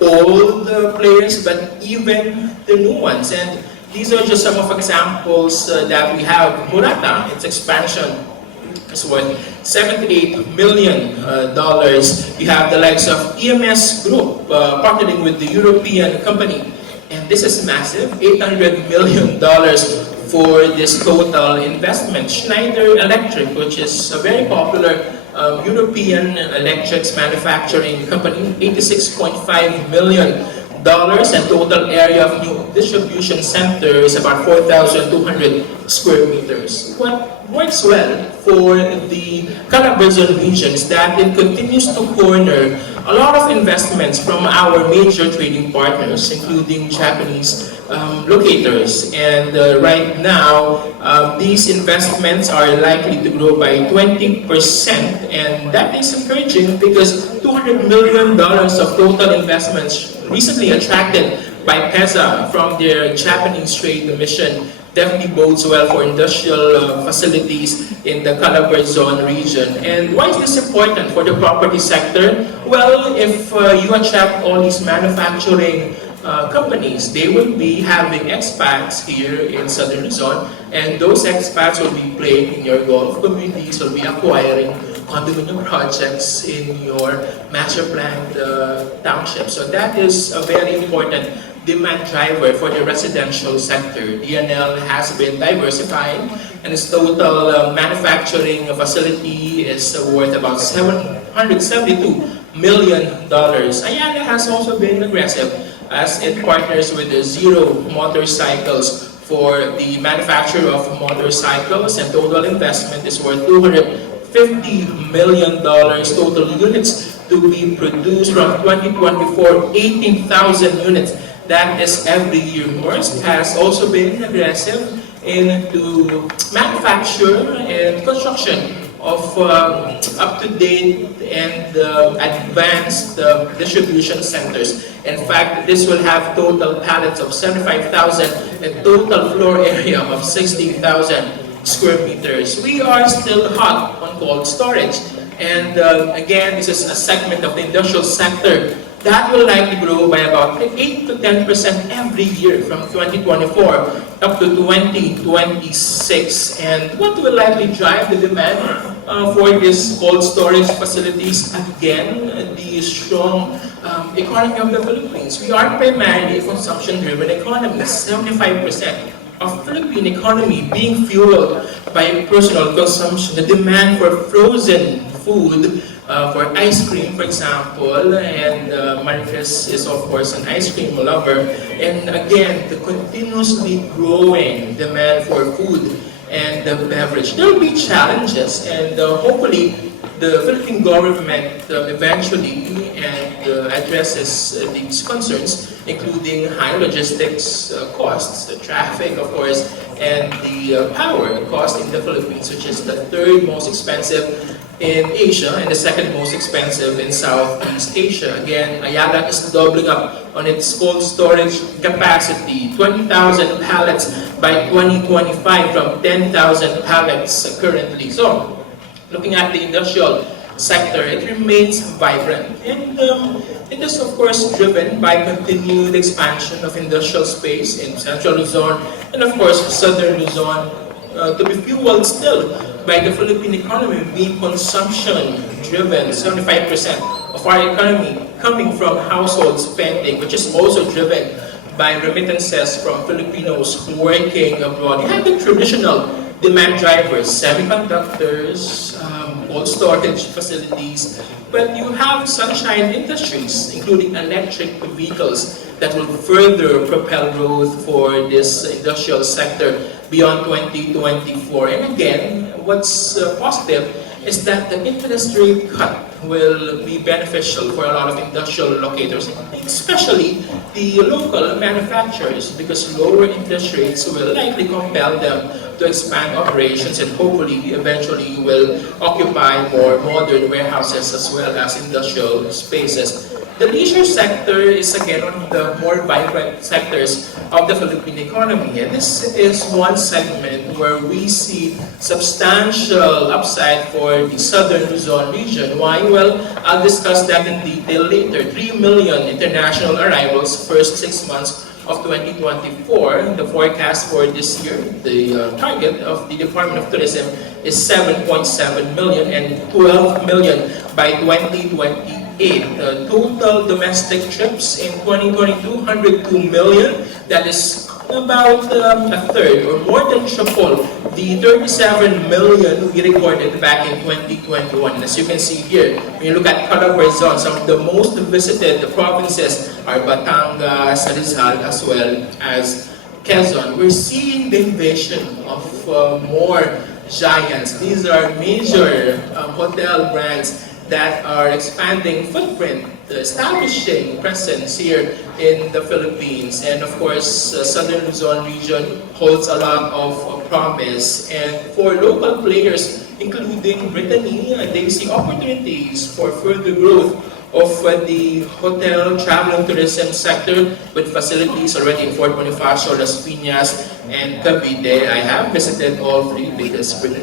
old players, but even the new ones. And these are just some of examples that we have. Murata, its expansion is worth $78 million. You have the likes of EMS Group partnering with the European company. And this is massive, $800 million for this total investment. Schneider Electric, which is a very popular European electrics manufacturing company, $86.5 million, and total area of new distribution center is about 4,200 square meters. What works well for the Calabarzon region is that it continues to corner a lot of investments from our major trading partners, including Japanese locators. And right now, these investments are likely to grow by 20%, and that is encouraging because $200 million of total investments recently attracted by PESA from their Japanese trade mission definitely bodes well for industrial facilities in the Colliers Zone region. And why is this important for the property sector? Well, if you attract all these manufacturing companies, they will be having expats here in Southern Luzon, and those expats will be playing in your Gulf communities, will be acquiring condominium projects in your master planned township. So that is a very important demand driver for the residential sector. DNL has been diversifying, and its total manufacturing facility is worth about $772 million. Ayala has also been aggressive as it partners with the Zero Motorcycles for the manufacture of motorcycles, and total investment is worth $250 million. Total units to be produced from 2024, 18,000 units. That is every year. Maersk has also been aggressive into manufacture and construction of up-to-date and advanced distribution centers. In fact, this will have total pallets of 75,000 and total floor area of 60,000 square meters. We are still hot on cold storage. And again, this is a segment of the industrial sector that will likely grow by about 8 to 10% every year from 2024 up to 2026. And what will likely drive the demand for these cold storage facilities? Again, the strong economy of the Philippines. We are primarily a consumption-driven economy. 75% of Philippine economy being fueled by personal consumption. The demand for frozen food, for ice cream, for example, and Maricris is of course an ice cream lover. And again, the continuously growing demand for food and beverage. There will be challenges, and hopefully the Philippine government eventually addresses these concerns, including high logistics costs, the traffic, of course, and the power cost in the Philippines, which is the third most expensive in Asia and the second most expensive in Southeast Asia. Again, Ayala is doubling up on its cold storage capacity, 20,000 pallets by 2025 from 10,000 pallets currently. So, looking at the industrial sector, it remains vibrant, and it is of course driven by continued expansion of industrial space in Central Luzon and of course Southern Luzon, to be fueled still by the Philippine economy being consumption-driven. 75% of our economy coming from household spending, which is also driven by remittances from Filipinos working abroad. You have the traditional demand drivers, semiconductors, cold storage facilities, but you have sunshine industries, including electric vehicles, that will further propel growth for this industrial sector beyond 2024. And again, what's positive is that the interest rate cut will be beneficial for a lot of industrial locators, especially the local manufacturers, because lower interest rates will likely compel them to expand operations and hopefully eventually will occupy more modern warehouses as well as industrial spaces. The leisure sector is again one of the more vibrant sectors of the Philippine economy, and this is one segment where we see substantial upside for the Southern Luzon region. Why? Well, I'll discuss that in detail later. 3 million international arrivals first 6 months of 2024. The forecast for this year, the target of the Department of Tourism is 7.7 million and 12 million by 2028. Total domestic trips in 2022, 102 million. That is about a third or more than triple the 37 million we recorded back in 2021. As you can see here, when you look at Colliers Zone, some of the most visited provinces are Batangas, Rizal, as well as Quezon. We're seeing the invasion of more giants. These are major hotel brands that are expanding footprint, establishing presence here in the Philippines. And of course, Southern Luzon region holds a lot of promise. And for local players, including Brittany, they see opportunities for further growth of the hotel, travel, and tourism sector with facilities already in Fort Bonifacio, Las Piñas, and Cavite. I have visited all three because Brittany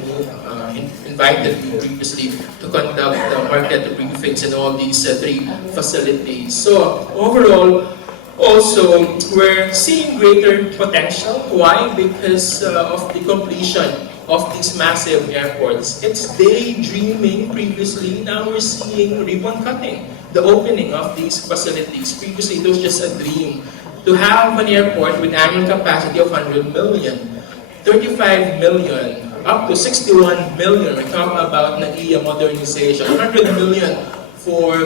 invited me previously to conduct market briefings in all these three facilities. So overall, also, we're seeing greater potential. Why? Because of the completion of these massive airports. It's daydreaming previously, now we're seeing ribbon cutting, the opening of these facilities. Previously, it was just a dream to have an airport with annual capacity of 100 million, 35 million, up to 61 million. We're talking about NAIA modernization, 100 million for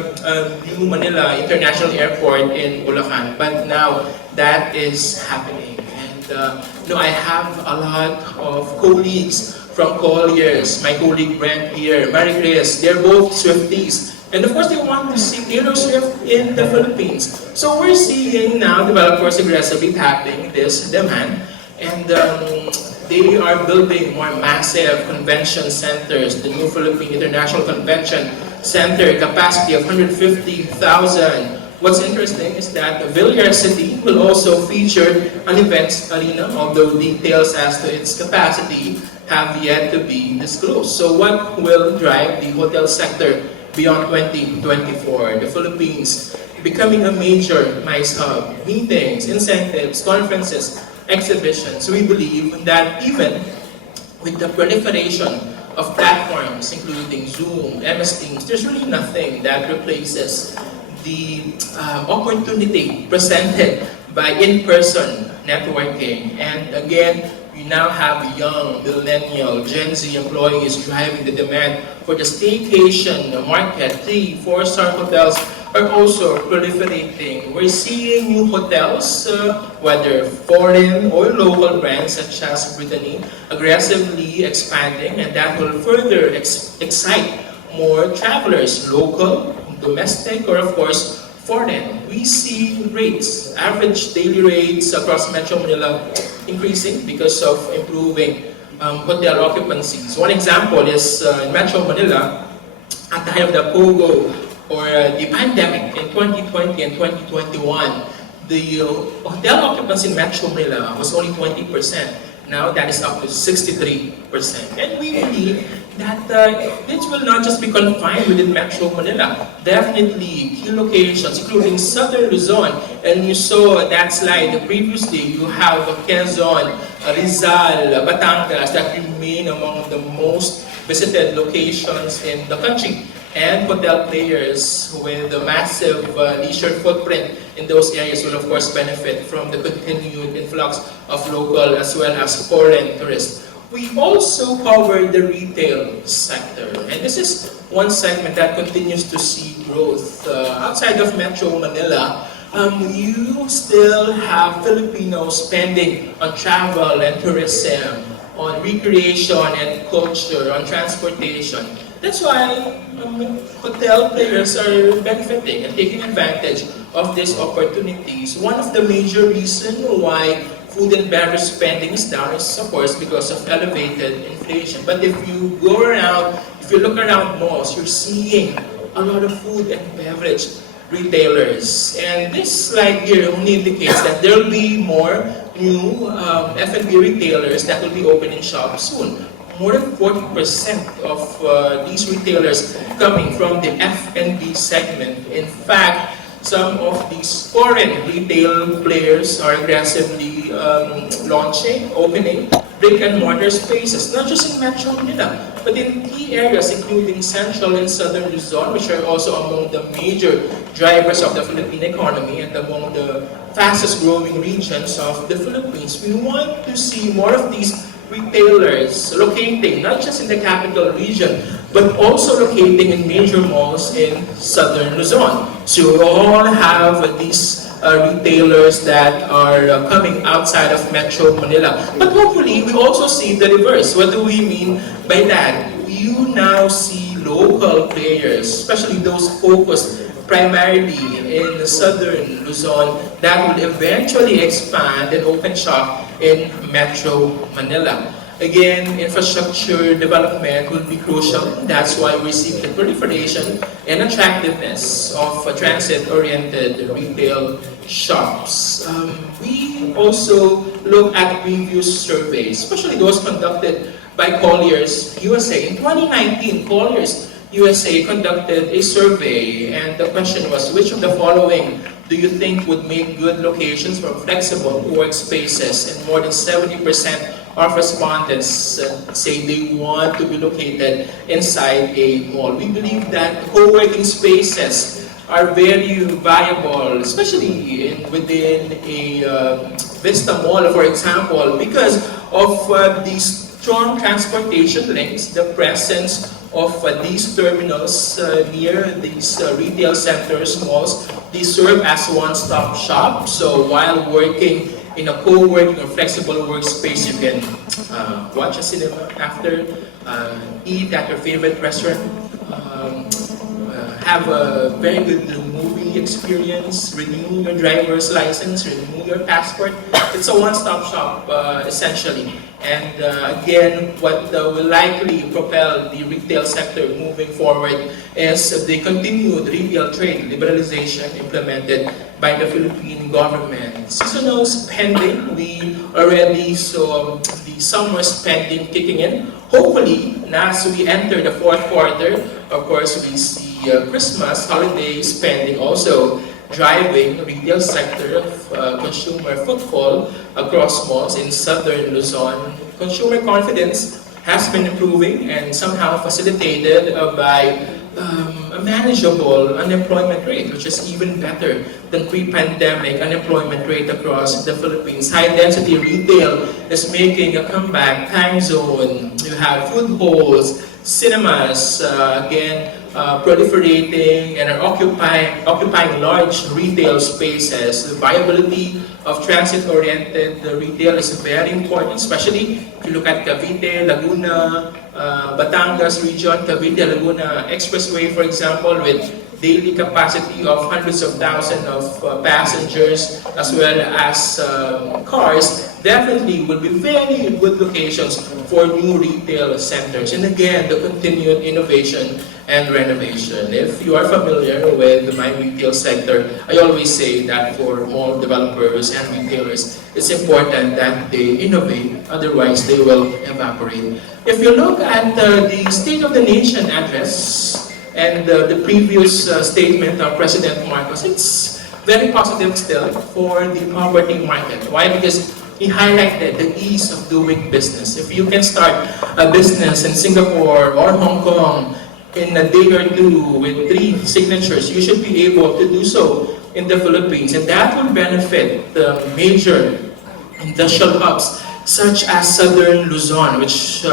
New Manila International Airport in Bulacan. But now that is happening. And I have a lot of colleagues from Colliers, my colleague Brent here, Mary Chris, they're both Swifties. And of course, they want to see Taylor Swift in the Philippines. So we're seeing now developers aggressively tapping this demand. And they are building more massive convention centers. The new Philippine International Convention Center, capacity of 150,000. What's interesting is that the Villar City will also feature an events arena, although details as to its capacity have yet to be disclosed. So what will drive the hotel sector beyond 2024? The Philippines becoming a major MICE hub, meetings, incentives, conferences, exhibitions. We believe that even with the proliferation of platforms including Zoom, MS Teams, there's really nothing that replaces the opportunity presented by in-person networking. And again, we now have young, millennial, Gen Z employees driving the demand for the staycation market. 3, 4-star hotels are also proliferating. We're seeing new hotels, whether foreign or local brands such as Brittany, aggressively expanding, and that will further excite more travelers, local, domestic, or of course, foreign. We see rates, average daily rates across Metro Manila increasing because of improving hotel occupancies. One example is in Metro Manila, at the height of the POGO or the pandemic in 2020 and 2021, the hotel occupancy in Metro Manila was only 20%. Now that is up to 63%. And we believe that this will not just be confined within Metro Manila. Definitely key locations, including Southern Luzon. And you saw that slide previously, you have Quezon, Rizal, Batangas that remain among the most visited locations in the country. And hotel players with a massive leisure footprint in those areas will of course benefit from the continued influx of local as well as foreign tourists. We also cover the retail sector, and this is one segment that continues to see growth. Outside of Metro Manila, you still have Filipinos spending on travel and tourism, on recreation and culture, on transportation. That's why hotel players are benefiting and taking advantage of these opportunities. One of the major reasons why food and beverage spending is down is, of course, because of elevated inflation. But if you go around, if you look around malls, you're seeing a lot of food and beverage retailers. And this slide here only indicates that there will be more new F&B retailers that will be opening shops soon. More than 40% of these retailers coming from the F&B segment. In fact, some of these foreign retail players are aggressively launching, opening brick-and-mortar spaces, not just in Metro Manila, but in key areas including Central and Southern Luzon, which are also among the major drivers of the Philippine economy and among the fastest-growing regions of the Philippines. We want to see more of these retailers locating not just in the capital region, but also locating in major malls in Southern Luzon. So we all have these retailers that are coming outside of Metro Manila. But hopefully, we also see the reverse. What do we mean by that? You now see local players, especially those focused primarily in Southern Luzon, that will eventually expand and open shop in Metro Manila. Again, infrastructure development will be crucial. That's why we see the proliferation and attractiveness of transit-oriented retail shops. We also look at previous surveys, especially those conducted by Colliers USA. In 2019, Colliers USA conducted a survey, and the question was, which of the following do you think would make good locations for flexible workspaces? And more than 70% of respondents say they want to be located inside a mall. We believe that co-working spaces are very viable, especially within a Vista Mall, for example, because of these strong transportation links, the presence of these terminals near these retail centers, malls. They serve as one-stop shop. So while working in a co-working or flexible workspace, you can watch a cinema after, eat at your favorite restaurant, have a very good movie experience, renew your driver's license, renew your passport. It's a one-stop shop, essentially. And again, what will likely propel the retail sector moving forward is the continued retail trade liberalization implemented by the Philippine government. Seasonal spending, we already saw the summer spending kicking in. Hopefully, as we enter the fourth quarter, of course, we see Christmas holiday spending also driving retail sector of consumer footfall across malls in southern Luzon. Consumer confidence has been improving and somehow facilitated by a manageable unemployment rate, which is even better than pre-pandemic unemployment rate across the Philippines. High-density retail is making a comeback. Time zone, you have food halls, cinemas, again, proliferating and are occupying large retail spaces. The viability of transit-oriented retail is very important, especially if you look at Cavite, Laguna, Batangas region, Cavite, Laguna Expressway, for example, with daily capacity of hundreds of thousands of passengers as well as cars, definitely will be very good locations for new retail centers. And again, the continued innovation and renovation. If you are familiar with my retail sector, I always say that for mall developers and retailers, it's important that they innovate, otherwise they will evaporate. If you look at the State of the Nation address and the previous statement of President Marcos, it's very positive still for the property market. Why? Because he highlighted the ease of doing business. If you can start a business in Singapore or Hong Kong in a day or two with 3 signatures, you should be able to do so in the Philippines. And that will benefit the major industrial hubs such as southern Luzon, which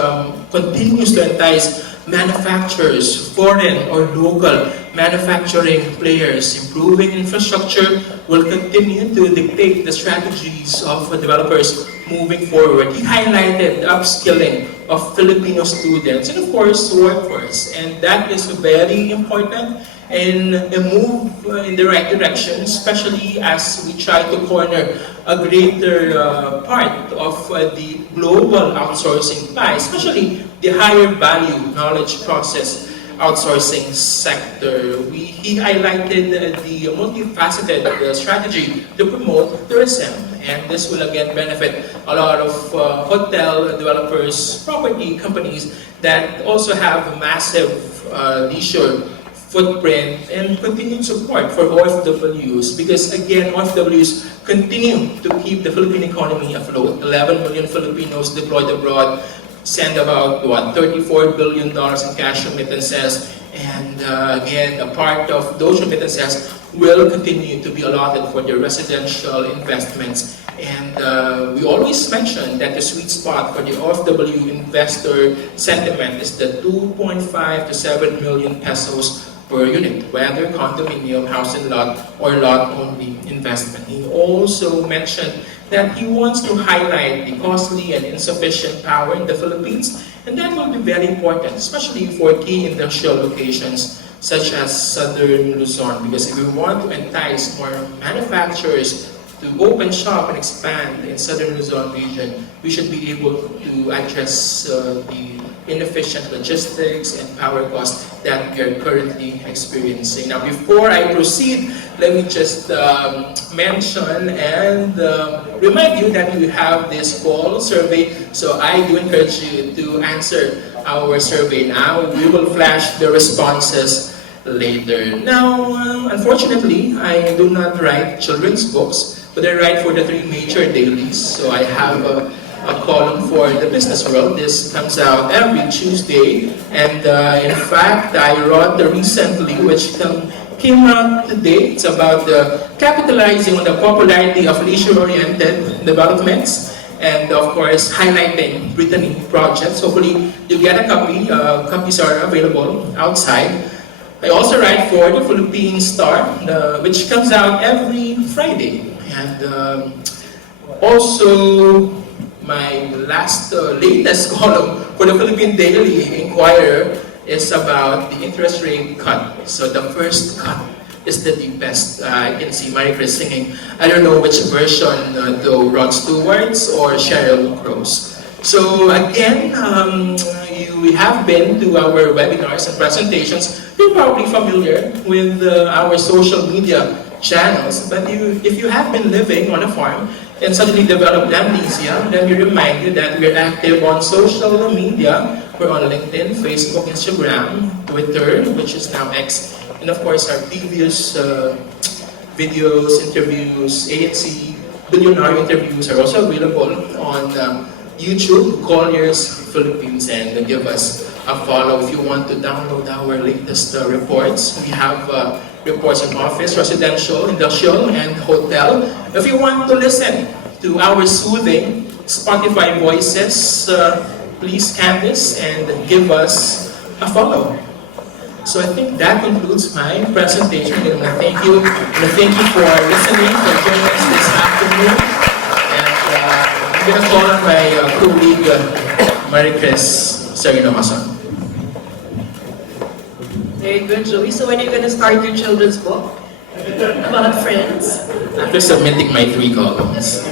continues to entice manufacturers, foreign or local manufacturing players. Improving infrastructure will continue to dictate the strategies of developers moving forward. He highlighted the upskilling of Filipino students and of course workforce, and that is very important in a move in the right direction, especially as we try to corner a greater part of the global outsourcing pie, especially the higher value knowledge process outsourcing sector. He highlighted the multifaceted strategy to promote tourism, and this will again benefit a lot of hotel developers, property companies that also have a massive leisure footprint and continued support for OFWs, because again, OFWs continue to keep the Philippine economy afloat. 11 million Filipinos deployed abroad, send about $34 billion in cash remittances, and again, a part of those remittances will continue to be allotted for the residential investments. And we always mention that the sweet spot for the OFW investor sentiment is the 2.5 to 7 million pesos per unit, whether condominium, house and lot, or lot-only investment. He also mentioned that he wants to highlight the costly and insufficient power in the Philippines, and that will be very important, especially for key industrial locations such as southern Luzon, because if we want to entice more manufacturers, to open shop and expand in Southern Luzon region, we should be able to address the inefficient logistics and power costs that we are currently experiencing. Now, before I proceed, let me just mention and remind you that we have this poll survey. So I do encourage you to answer our survey now. We will flash the responses later. Now, unfortunately, I do not write children's books, but I write for the 3 major dailies. So I have a column for the business world. This comes out every Tuesday, and in fact, I wrote recently, which came out today. It's about capitalizing on the popularity of leisure-oriented developments, and of course, highlighting Brittany projects. Hopefully, you get a copy. Copies are available outside. I also write for the Philippine Star, which comes out every Friday. And also, my latest column for the Philippine Daily Inquirer is about the interest rate cut. So the first cut is the deepest. I can see Marie-Chris singing. I don't know which version though, Rod Stewart's or Sheryl Crow's. So again, we have been to our webinars and presentations. You're probably familiar with our social media channels, but if you have been living on a farm and suddenly developed amnesia, then we remind you that we're active on social media. We're on LinkedIn, Facebook, Instagram, Twitter, which is now X, and of course our previous videos, interviews, ANC, billionaire interviews are also available on YouTube, Colliers Philippines, and give us a follow if you want to download our latest reports. We have reports on office, residential, industrial, and hotel. If you want to listen to our soothing Spotify voices, please scan this and give us a follow. So I think that concludes my presentation. And I thank you for listening, for joining us this afternoon. I'm going to call on my colleague, Marie-Chris Sarinomason. Very good, Joey. So when are you going to start your children's book? About friends? After submitting my 3 columns.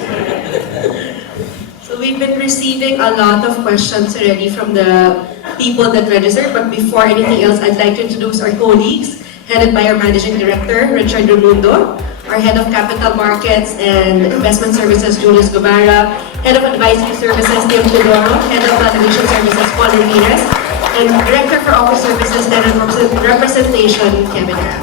So we've been receiving a lot of questions already from the people that registered, but before anything else, I'd like to introduce our colleagues, headed by our Managing Director, Richard Rumundo, our Head of Capital Markets and Investment Services, Julius Guevara, Head of Advisory Services, Tim Tudoro, Head of Valuation Services, Paul Ramirez, and Director for Office Services, Tenant Representation, Kevin Jara.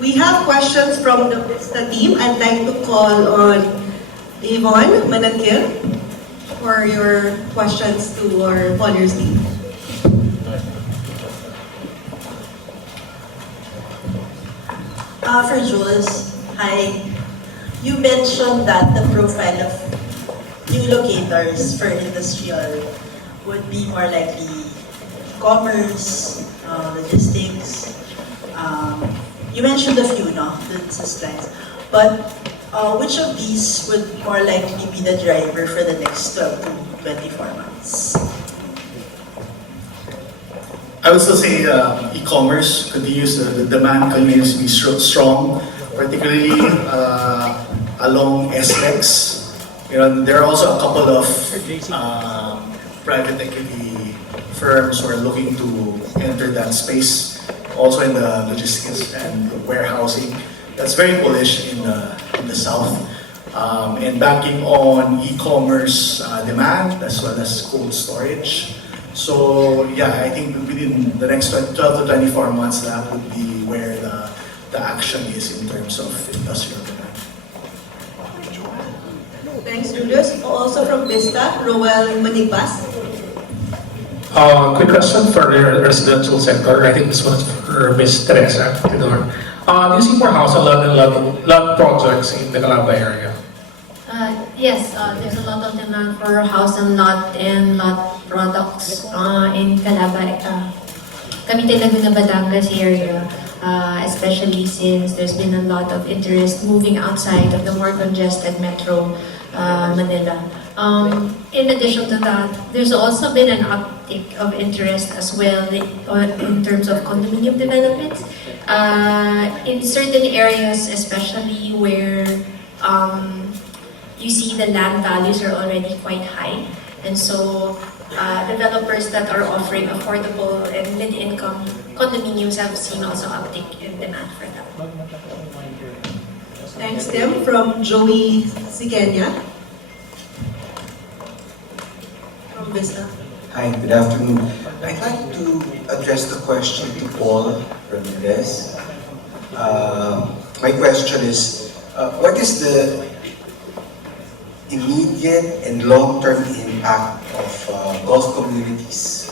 We have questions from the Vista team. I'd like to call on Yvonne Manangkil for your questions to our Colliers team. For Jules, hi. You mentioned that the profile of new locators for industrial would be more likely commerce, logistics. You mentioned a few, no, dun sa slides. But which of these would more likely be the driver for the next 12 to 24 months? I would still say e-commerce continues, the demand continues to be strong, particularly along SLEX. There are also a couple of private equity firms who are looking to enter that space, also in the logistics and warehousing. That's very bullish in the south, and banking on e-commerce demand as well as cold storage. So yeah, I think within the next 12 to 24 months, that would be where the action is in terms of industrial demand. Thanks, Julius. Also from Vista, Roel Manigbas. Quick question for the residential sector. I think this one's for Ms. Teresa Tidor. Do you see more house and land projects in the Calaba area? Yes, there's a lot of demand for house and lot products in Calaba, Cavite, Laguna, Batangas area, especially since there's been a lot of interest moving outside of the more congested metro Manila. In addition to that, there's also been an uptick of interest as well in terms of condominium developments. In certain areas, especially where you see the land values are already quite high. And so developers that are offering affordable and mid-income condominiums have seen also uptick in demand for them. Thanks, Tim. From Joey Roi from Vista. Hi, good afternoon. I'd like to address the question to Paul Ramirez. My question is, what is the immediate and long-term impact of golf communities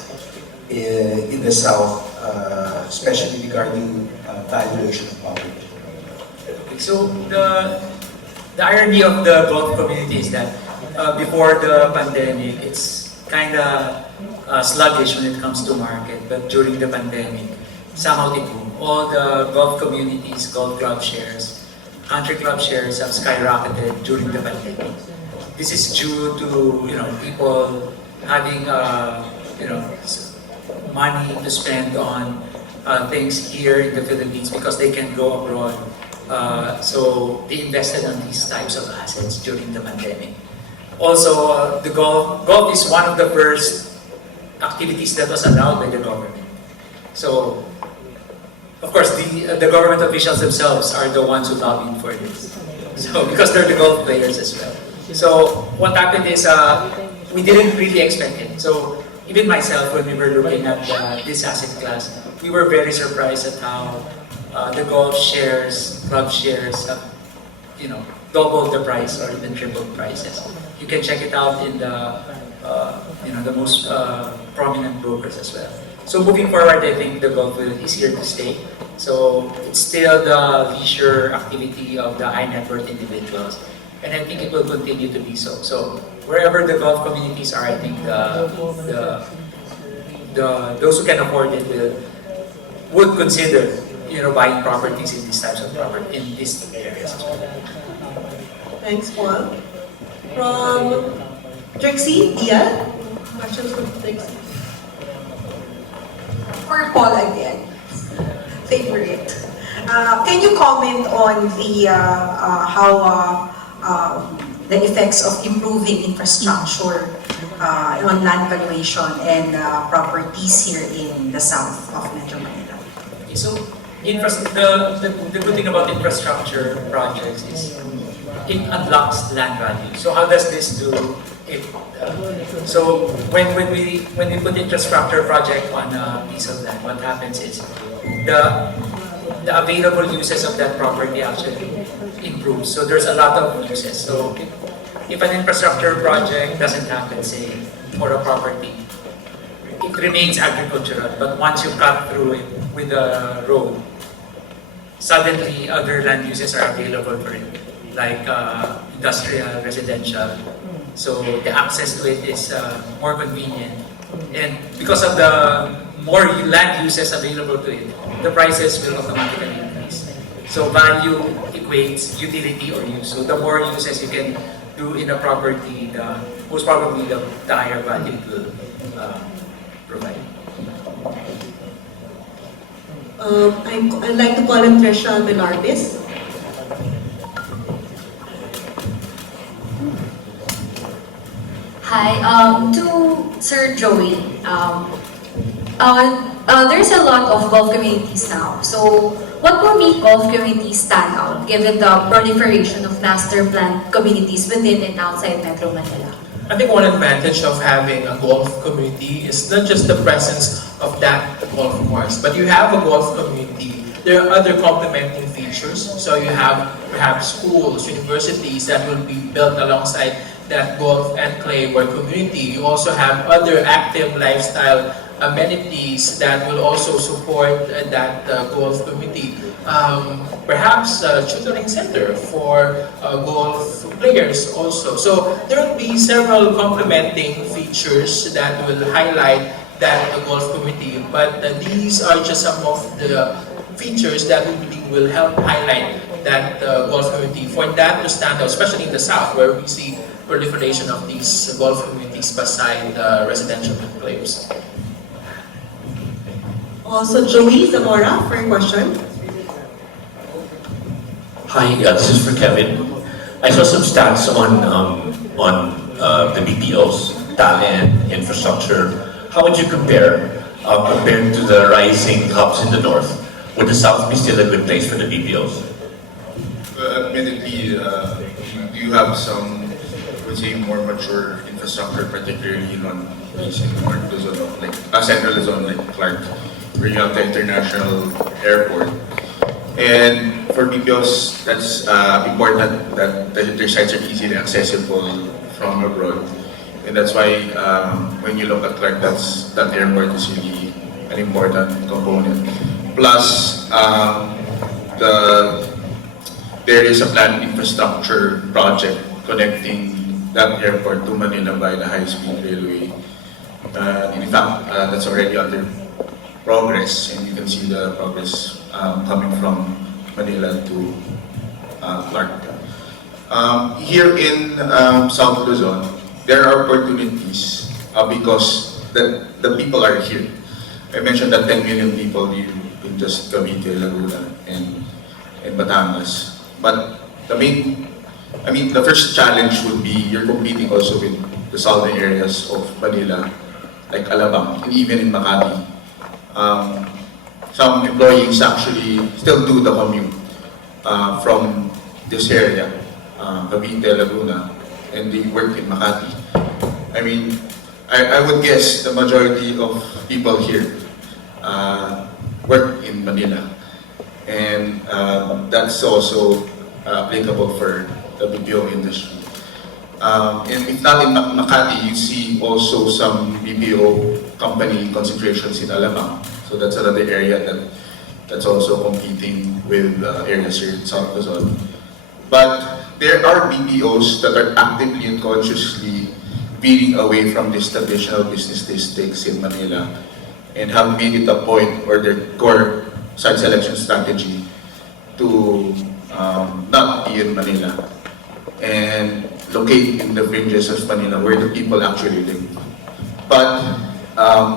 in the South, especially regarding valuation of property? So the irony of the golf community is that before the pandemic, it's kind of sluggish when it comes to market. But during the pandemic, somehow it boomed. All the golf communities, golf club shares, country club shares have skyrocketed during the pandemic. This is due to people having money to spend on things here in the Philippines because they can go abroad. So they invested on these types of assets during the pandemic. Also, the golf is one of the first activities that was allowed by the government. So, of course, the government officials themselves are the ones who lobbied for this. So, because they're the golf players as well. So, what happened is we didn't really expect it. So, even myself, when we were looking at this asset class, we were very surprised at how the golf shares, club shares, have, doubled the price or even tripled prices. You can check it out in the most prominent brokers as well. So moving forward, I think the golf is here to stay. So it's still the leisure activity of the high net worth individuals, and I think it will continue to be so. So wherever the golf communities are, I think those who can afford it would consider buying properties in these types of property in these areas as well. Thanks, Paul. From Trixie, Dia? Questions from Trixie? For Paul again, favorite. Can you comment on the how the effects of improving infrastructure on land valuation and properties here in the south of Metro Manila? Okay, so the good thing about infrastructure projects is it unlocks land value. So how does this do it? So when we put infrastructure project on a piece of land, what happens is the available uses of that property actually improves. So there's a lot of uses. So if an infrastructure project doesn't happen, say for a property, it remains agricultural. But once you cut through it with a road, suddenly other land uses are available for it, like industrial, residential. So the access to it is more convenient. And because of the more land uses available to it, the prices will automatically increase. So value equates utility or use. So the more uses you can do in a property, most probably the higher value it will provide. I'd like to call on Trisha Vilarbis. Hi, to Sir Joey. There's a lot of golf communities now. So, what will make golf communities stand out given the proliferation of master planned communities within and outside Metro Manila? I think one advantage of having a golf community is not just the presence of that golf course, but you have a golf community. There are other complementing features. So you have perhaps schools, universities that will be built alongside that golf enclave or community. You also have other active lifestyle amenities that will also support that golf community. Perhaps a tutoring center for golf players also. So there will be several complementing features that will highlight that golf community, but these are just some of the features that we believe will help highlight that golf community for that to stand out, especially in the south where we see proliferation of these golf communities beside residential enclaves? Also, Joey Zamora for a question. Hi, this is for Kevin. I saw some stats on the BPOs, talent, infrastructure. How would you compare compared to the rising hubs in the north? Would the south be still a good place for the BPOs? Admittedly, you have some, I would say, more mature infrastructure, particularly on North Luzon, like Central Luzon, like Clark, where you have the international airport. And for BPOs, that's important that their sites are easily accessible from abroad. And that's why when you look at Clark, that airport is really an important component. Plus, there is a planned infrastructure project connecting that airport to Manila by the high-speed railway. In fact, that's already under progress, and you can see the progress coming from Manila to Clark. Here in South Luzon, there are opportunities because the people are here. I mentioned that 10 million people live in just Cavite, Laguna, and Batangas. But the first challenge would be you're competing also with the southern areas of Manila, like Alabang, and even in Makati. Some employees actually still do the commute from this area, Cavite, Laguna, and they work in Makati. I would guess the majority of people here work in Manila. And that's also applicable for the BPO industry. And if not in Makati, you see also some BPO company concentrations in Alabang. So that's another area that's also competing with areas here in South Luzon. But there are BPOs that are actively and consciously veering away from these traditional business districts in Manila and have made it a point or their core site selection strategy to not be in Manila and locate in the fringes of Manila where the people actually live. But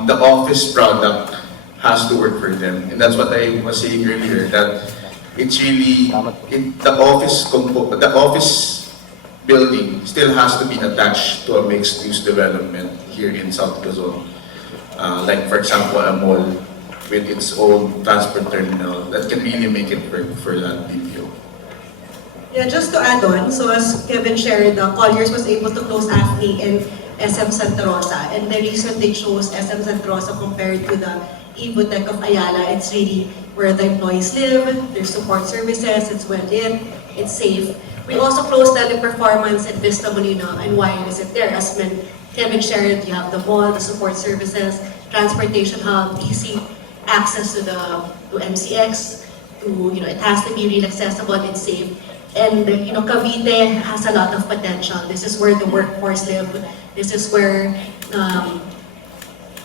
the office product has to work for them, and that's what I was saying earlier, that it's really the office building still has to be attached to a mixed-use development here in South Luzon. Like for example, a mall with its own transport terminal that can really make it work for that BPO. Yeah, just to add on, so as Kevin shared, Colliers was able to close AFNI in SM Santa Rosa, and the reason they chose SM Santa Rosa compared to the Evotech of Ayala, it's really where the employees live, their support services, it's well lit, it's safe. We also closed Teleperformance at Vista Molino, and why is it there? As Kevin shared, you have the mall, the support services, transportation hub, easy access to MCX, it has to be really accessible and safe. And Cavite has a lot of potential. This is where the workforce live. This is where the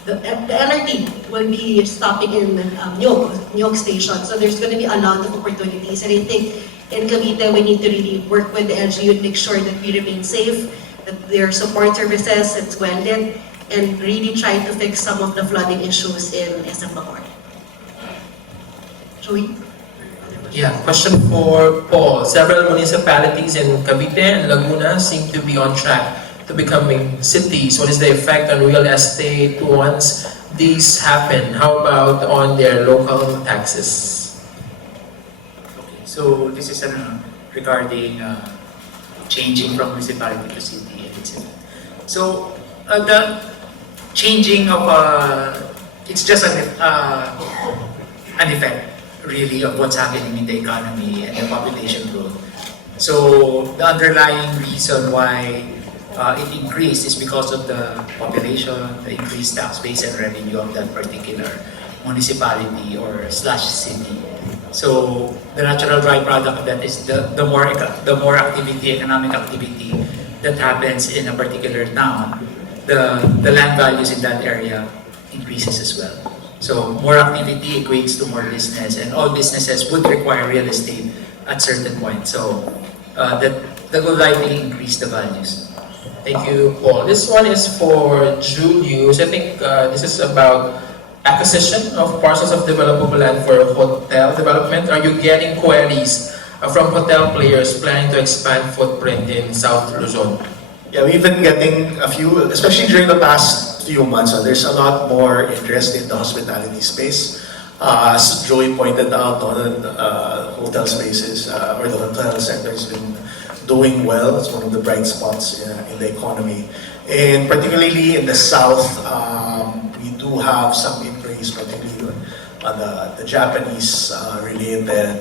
LRT will be stopping in Nyog Station. So there's going to be a lot of opportunities. And I think in Cavite, we need to really work with the LGU and make sure that we remain safe, that their support services, it's well lit, and really try to fix some of the flooding issues in SM Bacoor. Joey? Yeah, question for Paul. Several municipalities in Cavite and Laguna seem to be on track to becoming cities. What is the effect on real estate once these happen? How about on their local taxes? Okay, so this is regarding changing from municipality to city, etc. So the changing of it's just an effect really of what's happening in the economy and the population growth. So the underlying reason why it increased is because of the population, the increased tax base and revenue of that particular municipality or /city. So the natural byproduct of that is the more activity, economic activity that happens in a particular town, the land values in that area increases as well. So more activity equates to more business, and all businesses would require real estate at certain point. So that will likely increase the values. Thank you, Paul. This one is for Julius. I think this is about acquisition of parcels of developable land for hotel development. Are you getting queries from hotel players planning to expand footprint in South Luzon? Yeah, we've been getting a few, especially during the past few months. There's a lot more interest in the hospitality space. As Joey pointed out, the hotel spaces or the hotel sector has been doing well. It's one of the bright spots in the economy. And particularly in the south, we do have some inquiries, particularly on the Japanese related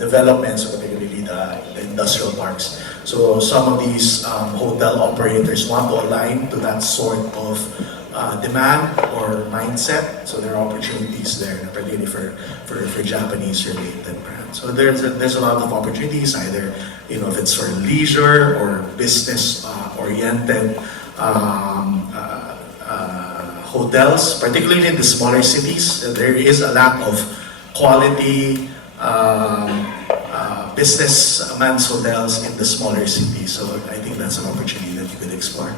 developments, particularly the industrial parks. So some of these hotel operators want to align to that sort of demand or mindset. So there are opportunities there, particularly for Japanese related brands. So there's a lot of opportunities, either if it's for leisure or business oriented hotels, particularly in the smaller cities. There is a lack of quality businessman's hotels in the smaller cities. So I think that's an opportunity that you could explore.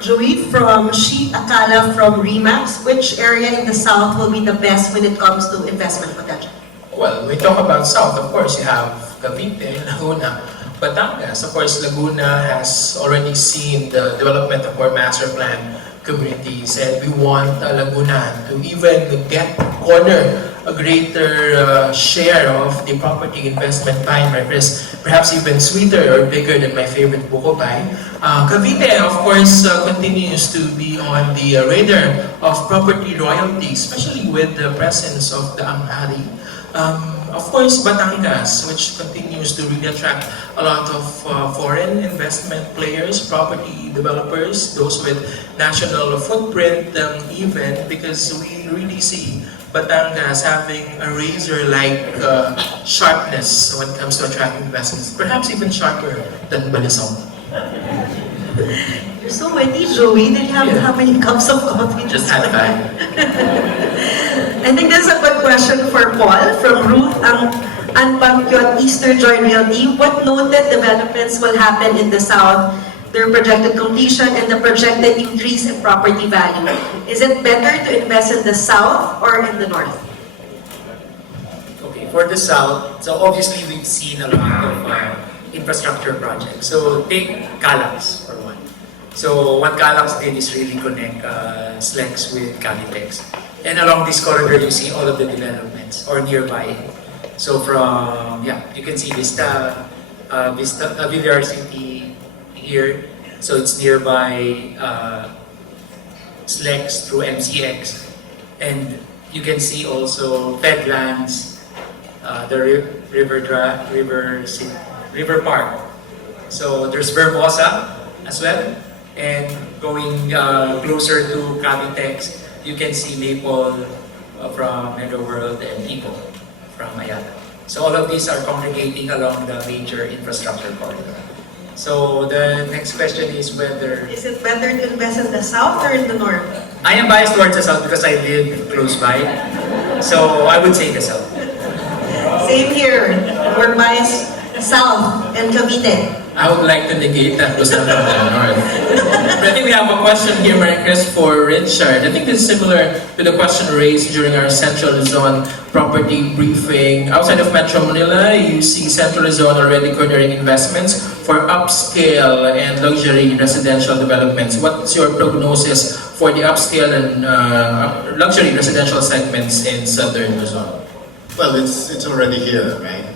Joey, from Sheet Akala from Remax, which area in the south will be the best when it comes to investment potential? Well, we talk about south, of course, you have Cavite, Laguna, Batangas. Of course, Laguna has already seen the development of more master plan communities, and we want Laguna to even get corner a greater share of the property investment pie, right, Chris? Perhaps even sweeter or bigger than my favorite buko pie. Cavite, of course, continues to be on the radar of property royalty, especially with the presence of the Amhari. Of course, Batangas, which continues to really attract a lot of foreign investment players, property developers, those with national footprint even, because we really see Batangas having a razor-like sharpness when it comes to attracting investments, perhaps even sharper than Balisong. You're so witty, Joey. Did you have how many cups of coffee? Just had five. I think this is a good question for Paul from Ruth Anpangkyot, Easter Joy Realty. What noted developments will happen in the south, their projected completion, and the projected increase in property value? Is it better to invest in the south or in the north? Okay, for the south, so obviously we've seen a lot of infrastructure projects. So take Calax for one. So what Calax did is really connect SLEX with Cavite. And along this corridor, you see all of the developments or nearby. So from, you can see Vista Villar City here. So it's nearby SLEX through MCX. And you can see also Fedlands, the River Park. So there's Verbosa as well. And going closer to Cavite, you can see Maple from Metro World and Ipo from Ayala. So all of these are congregating along the major infrastructure corridor. So the next question is whether... Is it better to invest in the south or in the north? I am biased towards the south because I live close by. So I would say the south. Same here. We're biased south and Cavite. I would like to negate that because I'm from the north. But I think we have a question here, Maricris, for Richard. I think this is similar to the question raised during our Central Luzon property briefing. Outside of Metro Manila, you see Central Luzon already cornering investments for upscale and luxury residential developments. What's your prognosis for the upscale and luxury residential segments in Southern Luzon? Well, it's already here, right?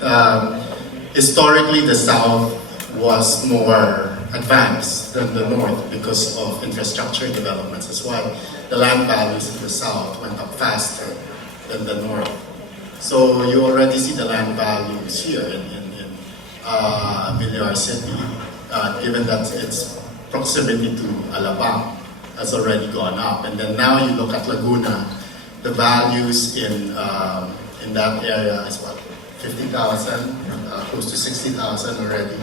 Historically, the South was more advanced than the North because of infrastructure developments. That's why the land values in the South went up faster than the North. So you already see the land values here in Villar City, given that its proximity to Alabang has already gone up. And then now you look at Laguna, the values in that area is what, 50,000, close to 60,000 already.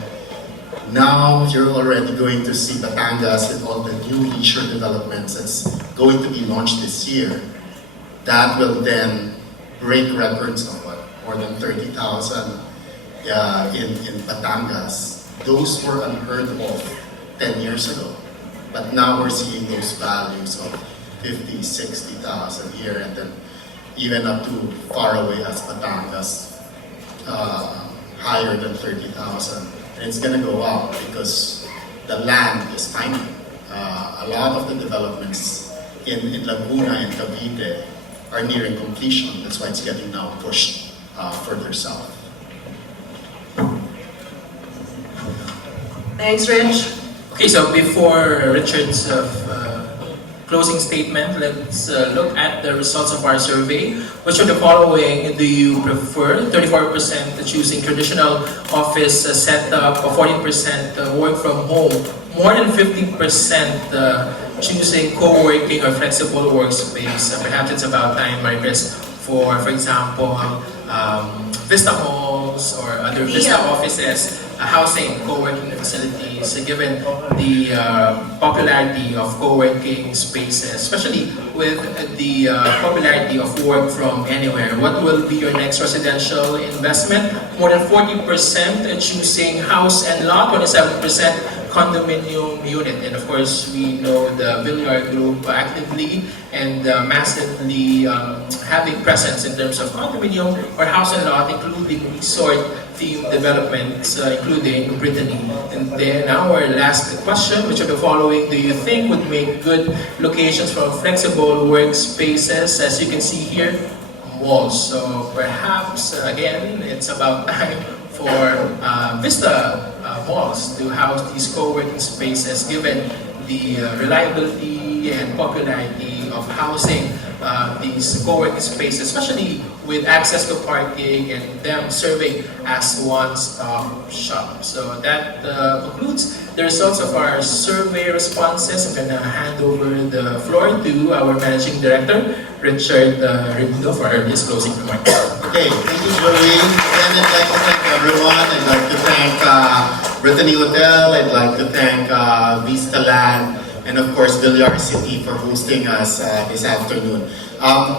Now you're already going to see Batangas with all the new leisure developments that's going to be launched this year. That will then break records of what, more than 30,000 in Batangas. Those were unheard of 10 years ago. But now we're seeing those values of 50, 60,000 here, and then even up to far away as Batangas, higher than 30,000. And it's going to go up because the land is tiny. A lot of the developments in Laguna and Cavite are nearing completion. That's why it's getting now pushed further south. Thanks, Rich. Okay, so before Richard's closing statement, let's look at the results of our survey. Which of the following do you prefer? 34% choosing traditional office setup, 40% work from home, more than 50% choosing co-working or flexible workspace. Perhaps it's about time, Marcus, for example, Vista malls or other Vista offices, housing, co-working facilities, given the popularity of co-working spaces, especially with the popularity of work from anywhere. What will be your next residential investment? More than 40% choosing house and lot, 27% condominium unit. And of course, we know the Villar Group actively and massively having presence in terms of condominium or house and lot, including resort-themed developments, including Brittany. And then our last question, which of the following do you think would make good locations for flexible workspaces? As you can see here, malls. So perhaps, again, it's about time for Vista malls to house these co-working spaces, given the reliability and popularity of housing these co-working spaces, especially with access to parking and them serving as one-stop shop. So that concludes the results of our survey responses. I'm going to hand over the floor to our Managing Director, Richard Ribudo, for his closing remarks. Okay, thank you, Joey. Again, I'd like to thank everyone. I'd like to thank Brittany Hotel. I'd like to thank Vista Land, and of course, Villar City for hosting us this afternoon.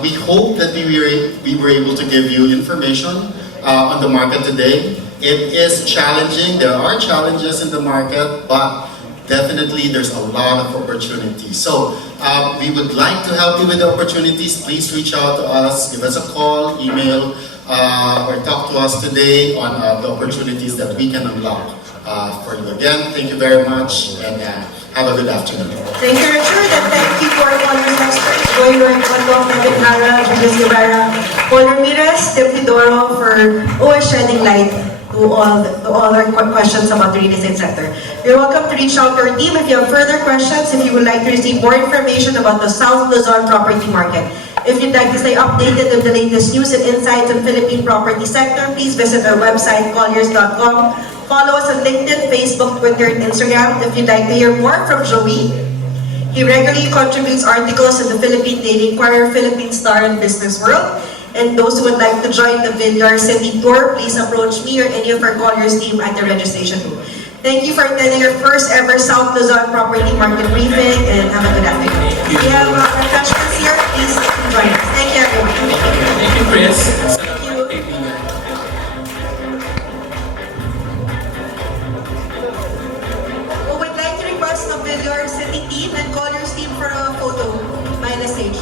We hope that we were able to give you information on the market today. It is challenging. There are challenges in the market, but definitely there's a lot of opportunities. So we would like to help you with the opportunities. Please reach out to us, give us a call, email, or talk to us today on the opportunities that we can unlock for you. Again, thank you very much, and have a good afternoon. Thank you, Richard, and thank you for Colliers Experts, Joey Roi Bondoc, Kevin Jara, Paul Ramirez, Tempidoro, for always shedding light to all our questions about the real estate sector. You're welcome to reach out to our team if you have further questions, if you would like to receive more information about the South Luzon property market. If you'd like to stay updated with the latest news and insights on Philippine property sector, please visit our website, colliers.com. Follow us on LinkedIn, Facebook, Twitter, and Instagram. If you'd like to hear more from Joey, he regularly contributes articles in the Philippine Daily Inquirer, Philippine Star, and Business World. And those who would like to join the Villar City tour, please approach me or any of our Colliers team at the registration room. Thank you for attending our first ever South Luzon property market briefing, and have a good afternoon. We have refreshments here. Please join us. Thank you, everyone. Thank you, Chris. We would like to request the Villar City team and Colliers team for a photo by the stage.